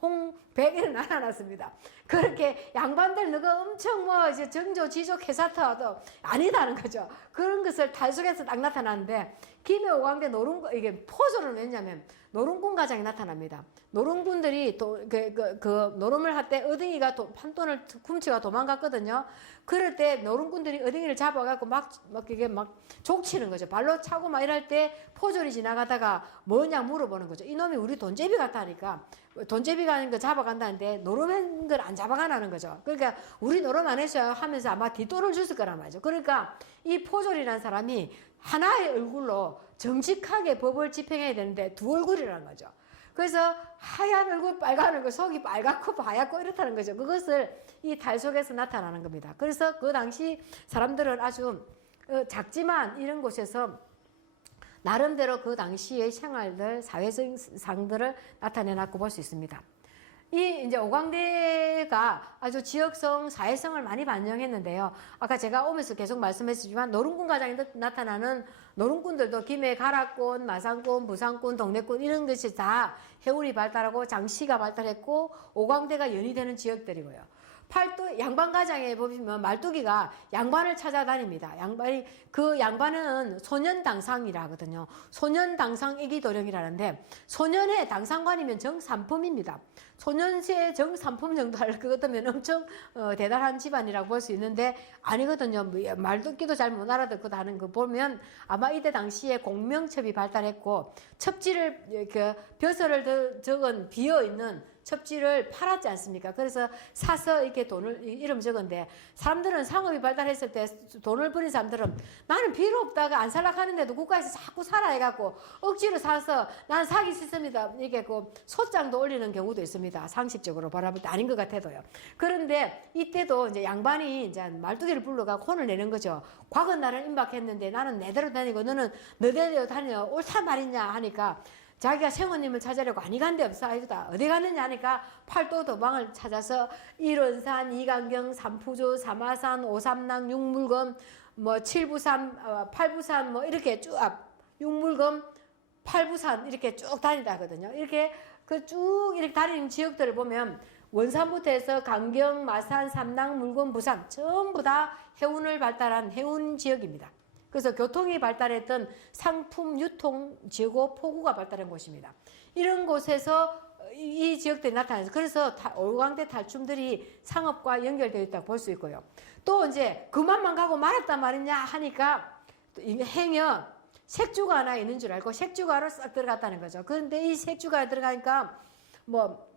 홍백을 나눠놨습니다. 그렇게 양반들 너가 엄청 뭐 이제 정조 지족 해사터도 아니다는 거죠. 그런 것을 달 속에서 딱 나타나는데 김해오광대 이게 포졸은 왜냐면 노름꾼 가장이 나타납니다. 노름꾼들이 그 노름을 할 때 어등이가 판돈을 훔치가 도망갔거든요. 그럴 때 노름꾼들이 어등이를 잡아갖고 이게 막 족치는 거죠. 발로 차고 막 이럴 때 포졸이 지나가다가 뭐냐 물어보는 거죠. 이놈이 우리 돈제비 같다 하니까 돈제비 가는 거 잡아간다는데 노름한 걸 안 잡아가라는 거죠. 그러니까 우리 노름 안 했어요 하면서 아마 뒷돈을 줬을 거란 말이죠. 그러니까 이 포졸이라는 사람이 하나의 얼굴로 정직하게 법을 집행해야 되는데 두 얼굴이라는 거죠. 그래서 하얀 얼굴, 빨간 얼굴, 속이 빨갛고 하얗고 이렇다는 거죠. 그것을 이 달 속에서 나타나는 겁니다. 그래서 그 당시 사람들은 아주 작지만 이런 곳에서 나름대로 그 당시의 생활들, 사회상들을 나타내놨고 볼 수 있습니다. 이 이제 오광대가 아주 지역성, 사회성을 많이 반영했는데요. 아까 제가 오면서 계속 말씀했지만 노름꾼 가장에 나타나는 노름꾼들도 김해 가락꾼, 마산꾼, 부산꾼, 동래꾼 이런 것이 다 해운이 발달하고 장씨가 발달했고 오광대가 연이되는 지역들이고요. 팔도 양반가장에 보시면 말뚝이가 양반을 찾아다닙니다. 그 양반은 소년당상이라 하거든요. 소년당상 애기도령이라는데 소년의 당상관이면 정삼품입니다. 소년세 정삼품 정도 할 것 같으면 엄청 대단한 집안이라고 볼 수 있는데 아니거든요. 말뚝기도 잘 못 알아듣고 하는 거 보면 아마 이때 당시에 공명첩이 발달했고 첩지를 벼슬을 적은 비어있는 첩지를 팔았지 않습니까? 그래서 사서 이렇게 이름 적은데 사람들은 상업이 발달했을 때 돈을 버린 사람들은 나는 필요 없다가 안 살라 하는데도 국가에서 자꾸 사라 해갖고 억지로 사서 난 사기 싫습니다. 이게 그 소장도 올리는 경우도 있습니다. 상식적으로 바라볼 때 아닌 것 같아도요. 그런데 이때도 이제 양반이 이제 말뚝이를 불러가고 혼을 내는 거죠. 과거 나를 임박했는데 나는 내대로 다니고 너는 너대로 다녀 옳다 말이냐 하니까 자기가 생원님을 찾으려고 아니 간 데 없어. 어디 갔느냐 하니까 팔도 도방을 찾아서 일원산, 이강경, 삼푸조, 삼화산, 오삼랑, 육물검, 뭐 칠부산, 팔부산 뭐 이렇게 쭉 육물검, 팔부산 이렇게 쭉 다니다 하거든요. 이렇게 쭉 이렇게 다니는 지역들을 보면 원산부터 해서 강경, 마산, 삼랑, 물건, 부산 전부 다 해운을 발달한 해운 지역입니다. 그래서 교통이 발달했던 상품 유통 지구 포구가 발달한 곳입니다. 이런 곳에서 이 지역들이 나타나서 그래서 오광대 탈춤들이 상업과 연결되어 있다고 볼 수 있고요. 또 이제 그만만 가고 말았단 말이냐 하니까 행여 색주가 하나 있는 줄 알고 색주가로 싹 들어갔다는 거죠. 그런데 이 색주가에 들어가니까 뭐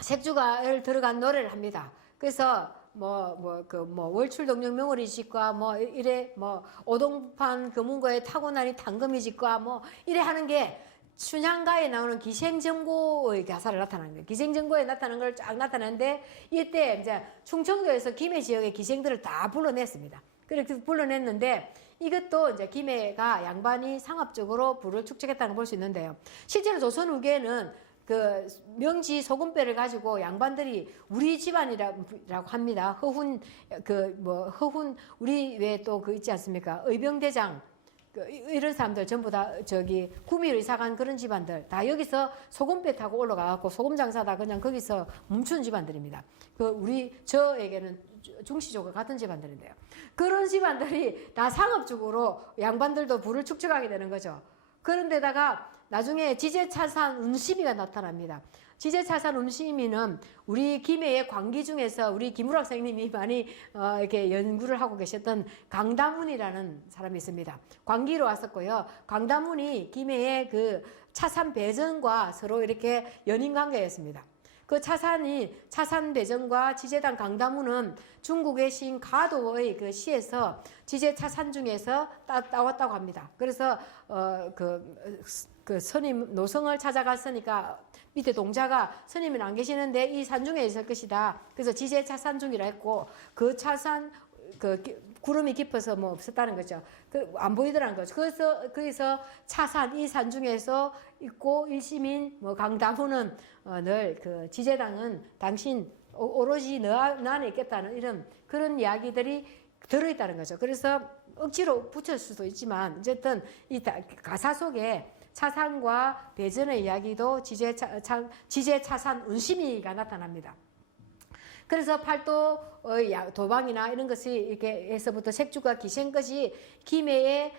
색주가를 들어간 노래를 합니다. 그래서 월출동령 명월이 집과 뭐 이래 뭐 오동판 금운거에 타고나니 당금이 집과 뭐 이래 하는 게 춘향가에 나오는 기생정고의 가사를 나타나는 거예요. 기생정고에 나타나는 걸 쫙 나타내는데 이때 이제 충청도에서 김해 지역의 기생들을 다 불러냈습니다. 그렇게 불러냈는데 이것도 이제 김해가 양반이 상업적으로 부를 축적했다는 걸 볼 수 있는데요. 실제로 조선 후기에는 그 명지 소금배를 가지고 양반들이 우리 집안이라고 합니다. 허훈 허훈 우리 왜 또 그 있지 않습니까? 의병대장 이런 사람들 전부 다 저기 구미를 이사간 그런 집안들 다 여기서 소금배 타고 올라가갖고 소금 장사다 그냥 거기서 멈춘 집안들입니다. 저에게는 중시족과 같은 집안들인데요. 그런 집안들이 다 상업적으로 양반들도 부를 축적하게 되는 거죠. 그런데다가 나중에 지제차산 운심이가 나타납니다. 지제차산 운심이는 우리 김해의 광기 중에서 우리 김우락 선생님이 많이 이렇게 연구를 하고 계셨던 강다문이라는 사람이 있습니다. 광기로 왔었고요. 강다문이 김해의 그 차산 배전과 서로 이렇게 연인 관계였습니다. 그 차산 배전과 지제당 강다문은 중국의 시인 가도의 그 시에서 지제 차산 중에서 따왔다고 합니다. 그래서 그 스님 노성을 찾아갔으니까 밑에 동자가 스님은 안 계시는데 이 산중에 있을 것이다. 그래서 지제 차산중이라 했고 그 차산 구름이 깊어서 뭐 없었다는 거죠. 안 보이더라는 거죠. 거기서 차산 이 산중에서 있고 일시민 뭐 강다무는 늘 그 지제당은 당신 오로지 너 안에 있겠다는 이런 그런 이야기들이 들어있다는 거죠. 그래서 억지로 붙일 수도 있지만 어쨌든 이 가사 속에 차산과 배전의 이야기도 지제차산 운심이가 나타납니다. 그래서 팔도 도방이나 이런 것이 이렇게 해서부터 색주가 기생것이 김해의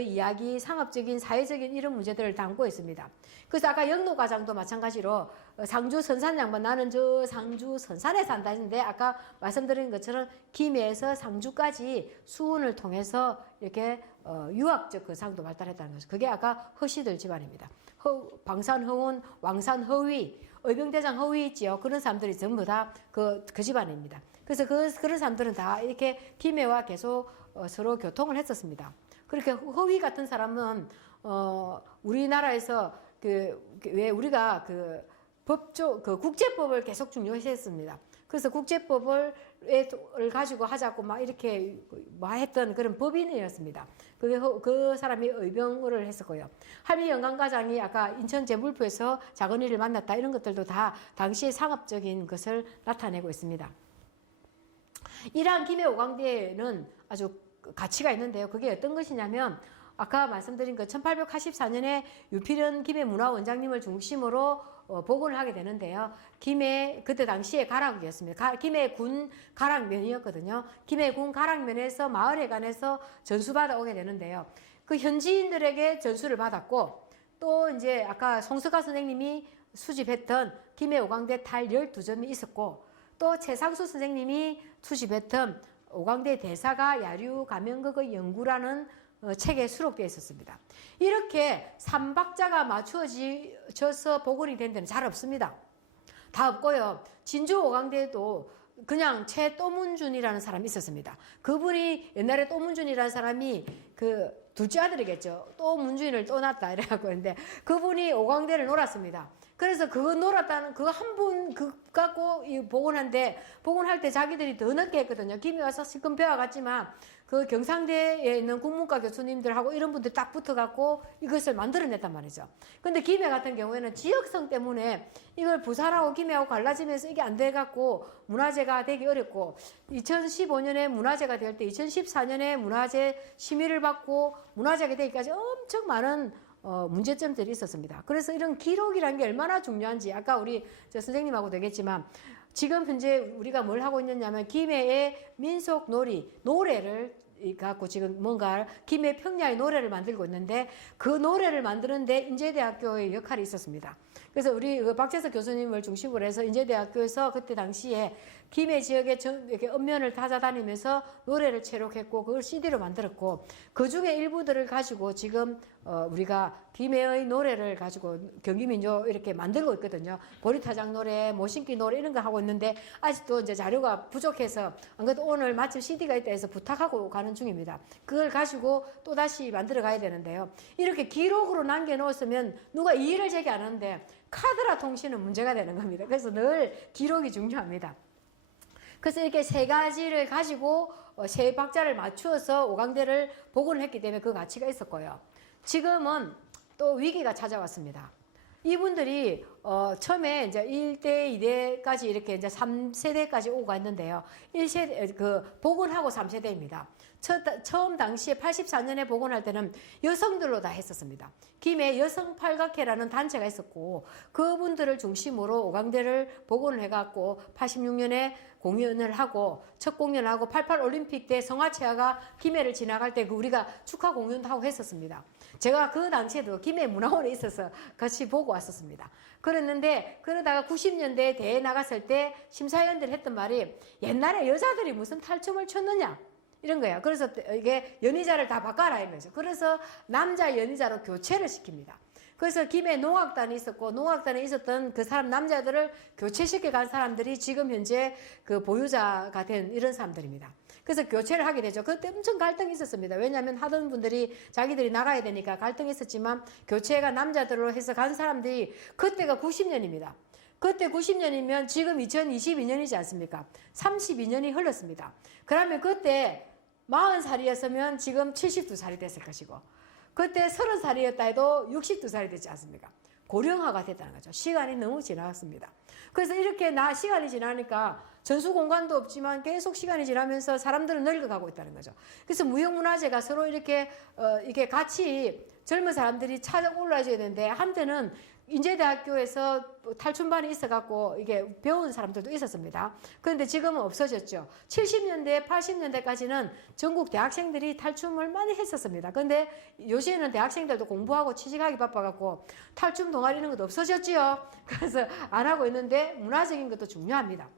이야기, 상업적인, 사회적인 이런 문제들을 담고 있습니다. 그래서 아까 영로가장도 마찬가지로 상주 선산 양반 나는 저 상주 선산에 산다 했는데 아까 말씀드린 것처럼 김해에서 상주까지 수운을 통해서 이렇게 유학적 거상도 발달했다는 거죠. 그게 아까 허씨들 집안입니다. 방산 허운, 왕산 허위, 의병대장 허위 있지요. 그런 사람들이 전부 다 그 집안입니다. 그래서 그런 사람들은 다 이렇게 김해와 계속 서로 교통을 했었습니다. 그렇게 허위 같은 사람은 우리나라에서 왜 우리가 국제법을 계속 중요시했습니다. 그래서 국제법을 가지고 하자고 막 이렇게 했던 그런 법인이었습니다. 그 사람이 의병을 했었고요. 할미 영광과장이 아까 인천 제물포에서 자건이를 만났다 이런 것들도 다 당시의 상업적인 것을 나타내고 있습니다. 이러한 김해 오광대에는 아주 가치가 있는데요. 그게 어떤 것이냐면 아까 말씀드린 그 1884년에 유필연 김해문화원장님을 중심으로 복원을 하게 되는데요. 그때 당시에 가락이었습니다. 김해군 가락면이었거든요. 김해군 가락면에서 마을에 관해서 전수받아 오게 되는데요. 그 현지인들에게 전수를 받았고 또 이제 아까 송석화 선생님이 수집했던 김해 오광대 탈 12점이 있었고 또 최상수 선생님이 수집했던 오광대 대사가 야류 가면극의 연구라는 책에 수록되어 있었습니다. 이렇게 삼박자가 맞추어져서 복원이 된 데는 잘 없습니다. 다 없고요. 진주 오광대에도 그냥 최또문준이라는 사람이 있었습니다. 그분이 옛날에 또문준이라는 사람이 그 둘째 아들이겠죠. 또 문준을 또 낳았다 이래갖고 했는데 그분이 오광대를 놀았습니다. 그래서 그거 놀았다는 그거 한 분 갖고 복원할 때 자기들이 더 늦게 했거든요. 김이 와서 실컷 배워갔지만 그 경상대에 있는 국문과 교수님들하고 이런 분들 딱 붙어갖고 이것을 만들어냈단 말이죠. 근데 김해 같은 경우에는 지역성 때문에 이걸 부산하고 김해하고 갈라지면서 이게 안 돼갖고 문화재가 되기 어렵고 2015년에 문화재가 될 때 2014년에 문화재 심의를 받고 문화재가 되기까지 엄청 많은 문제점들이 있었습니다. 그래서 이런 기록이라는 게 얼마나 중요한지 아까 우리 선생님하고 되겠지만 지금 현재 우리가 뭘 하고 있느냐면 김해의 민속 노래를 갖고 지금 뭔가 김해 평야의 노래를 만들고 있는데 그 노래를 만드는데 인제대학교의 역할이 있었습니다. 그래서 우리 박재석 교수님을 중심으로 해서 인제대학교에서 그때 당시에 김해 지역에 이렇게 읍면을 찾아다니면서 노래를 채록했고 그걸 CD로 만들었고 그 중에 일부들을 가지고 지금 우리가 김해의 노래를 가지고 경기민요 이렇게 만들고 있거든요. 보리타장 노래, 모신기 노래 이런 거 하고 있는데 아직도 이제 자료가 부족해서 안 그래도 오늘 마침 CD가 있다 해서 부탁하고 가는 중입니다. 그걸 가지고 또 다시 만들어 가야 되는데요. 이렇게 기록으로 남겨놓았으면 누가 이의를 제기 안 하는데 카드라 통신은 문제가 되는 겁니다. 그래서 늘 기록이 중요합니다. 그래서 이렇게 세 가지를 가지고 세 박자를 맞추어서 오강대를 복원을 했기 때문에 그 가치가 있었고요. 지금은 또 위기가 찾아왔습니다. 이분들이 처음에 이제 1대, 2대까지 이렇게 이제 3세대까지 오고 갔는데요. 1세대 복원하고 3세대입니다. 처음 당시에 84년에 복원할 때는 여성들로 다 했었습니다. 김해 여성팔각회라는 단체가 있었고 그분들을 중심으로 오강대를 복원을 해갖고 86년에 공연을 하고 첫 공연을 하고 88 올림픽 때 성화체화가 김해를 지나갈 때 우리가 축하 공연도 하고 했었습니다. 제가 그 당시에도 김해 문화원에 있어서 같이 보고 왔었습니다. 그랬는데 그러다가 90년대에 대회 나갔을 때 심사위원들이 했던 말이 옛날에 여자들이 무슨 탈춤을 췄느냐 이런 거예요. 그래서 이게 연희자를 다 바꿔라 이러면서 그래서 남자 연희자로 교체를 시킵니다. 그래서 김해 농악단이 있었고 농악단에 있었던 그 사람 남자들을 교체시켜 간 사람들이 지금 현재 그 보유자가 된 이런 사람들입니다. 그래서 교체를 하게 되죠. 그때 엄청 갈등이 있었습니다. 왜냐하면 하던 분들이 자기들이 나가야 되니까 갈등이 있었지만 교체가 남자들로 해서 간 사람들이 그때가 90년입니다. 그때 90년이면 지금 2022년이지 않습니까? 32년이 흘렀습니다. 그러면 그때 40살이었으면 지금 72살이 됐을 것이고 그때 30살이었다 해도 62살이 됐지 않습니까? 고령화가 됐다는 거죠. 시간이 너무 지나갔습니다. 그래서 이렇게 시간이 지나니까 전수 공간도 없지만 계속 시간이 지나면서 사람들은 늙어가고 있다는 거죠. 그래서 무형문화재가 서로 이렇게 이게 같이 젊은 사람들이 찾아 올라줘야 되는데 한때는 인제대학교에서 탈춤반이 있어갖고 이게 배운 사람들도 있었습니다. 그런데 지금은 없어졌죠. 70년대, 80년대까지는 전국 대학생들이 탈춤을 많이 했었습니다. 그런데 요새는 대학생들도 공부하고 취직하기 바빠갖고 탈춤 동아리 이런 것도 없어졌지요. 그래서 안 하고 있는데 문화적인 것도 중요합니다.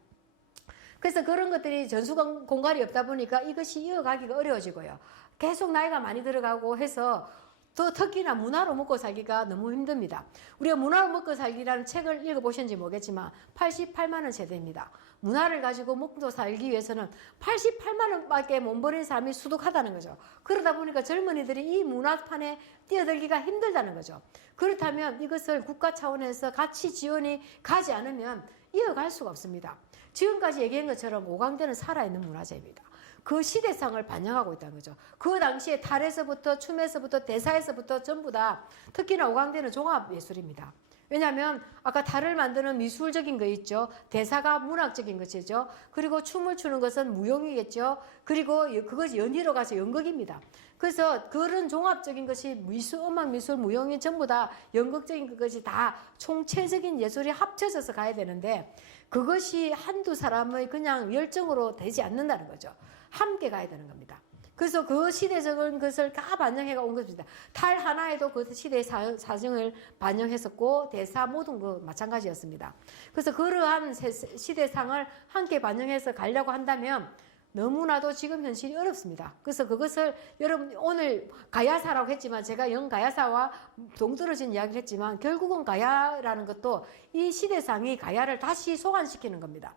그래서 그런 것들이 전수 공간이 없다 보니까 이것이 이어가기가 어려워지고요. 계속 나이가 많이 들어가고 해서 또 특히나 문화로 먹고 살기가 너무 힘듭니다. 우리가 문화로 먹고 살기라는 책을 읽어보셨는지 모르겠지만 88만 원 세대입니다. 문화를 가지고 먹고 살기 위해서는 88만 원밖에 못 버는 사람이 수두하다는 거죠. 그러다 보니까 젊은이들이 이 문화판에 뛰어들기가 힘들다는 거죠. 그렇다면 이것을 국가 차원에서 같이 지원이 가지 않으면 이어갈 수가 없습니다. 지금까지 얘기한 것처럼 오강대는 살아있는 문화재입니다. 그 시대상을 반영하고 있다는 거죠. 그 당시에 탈에서부터 춤에서부터 대사에서부터 전부 다 특히나 오강대는 종합예술입니다. 왜냐하면 아까 탈을 만드는 미술적인 거 있죠. 대사가 문학적인 것이죠. 그리고 춤을 추는 것은 무용이겠죠. 그리고 그것이 연희로 가서 연극입니다. 그래서 그런 종합적인 것이 미술, 음악, 미술, 무용이 전부 다 연극적인 것이 다 총체적인 예술이 합쳐져서 가야 되는데 그것이 한두 사람의 그냥 열정으로 되지 않는다는 거죠. 함께 가야 되는 겁니다. 그래서 그 시대적인 것을 다 반영해가 온 것입니다. 탈 하나에도 그 시대의 사정을 반영했었고 대사 모든 거 마찬가지였습니다. 그래서 그러한 시대상을 함께 반영해서 가려고 한다면 너무나도 지금 현실이 어렵습니다. 그래서 그것을 여러분 오늘 가야사라고 했지만 제가 영가야사와 동떨어진 이야기를 했지만 결국은 가야라는 것도 이 시대상이 가야를 다시 소환시키는 겁니다.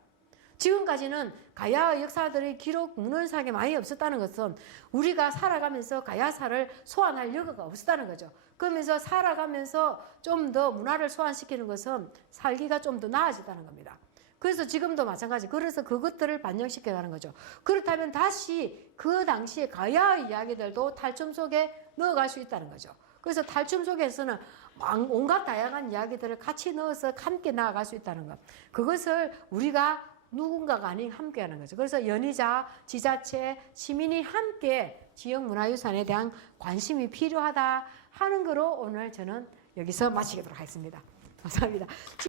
지금까지는 가야의 역사들이 기록 문헌상에 많이 없었다는 것은 우리가 살아가면서 가야사를 소환할 여유가 없었다는 거죠. 그러면서 살아가면서 좀 더 문화를 소환시키는 것은 살기가 좀 더 나아졌다는 겁니다. 그래서 지금도 마찬가지. 그래서 그것들을 반영시켜가는 거죠. 그렇다면 다시 그 당시에 가야의 이야기들도 탈춤 속에 넣어갈 수 있다는 거죠. 그래서 탈춤 속에서는 온갖 다양한 이야기들을 같이 넣어서 함께 나아갈 수 있다는 것. 그것을 우리가 누군가가 아닌 함께하는 거죠. 그래서 연희자, 지자체, 시민이 함께 지역 문화유산에 대한 관심이 필요하다 하는 거로 오늘 저는 여기서 마치도록 하겠습니다. 감사합니다.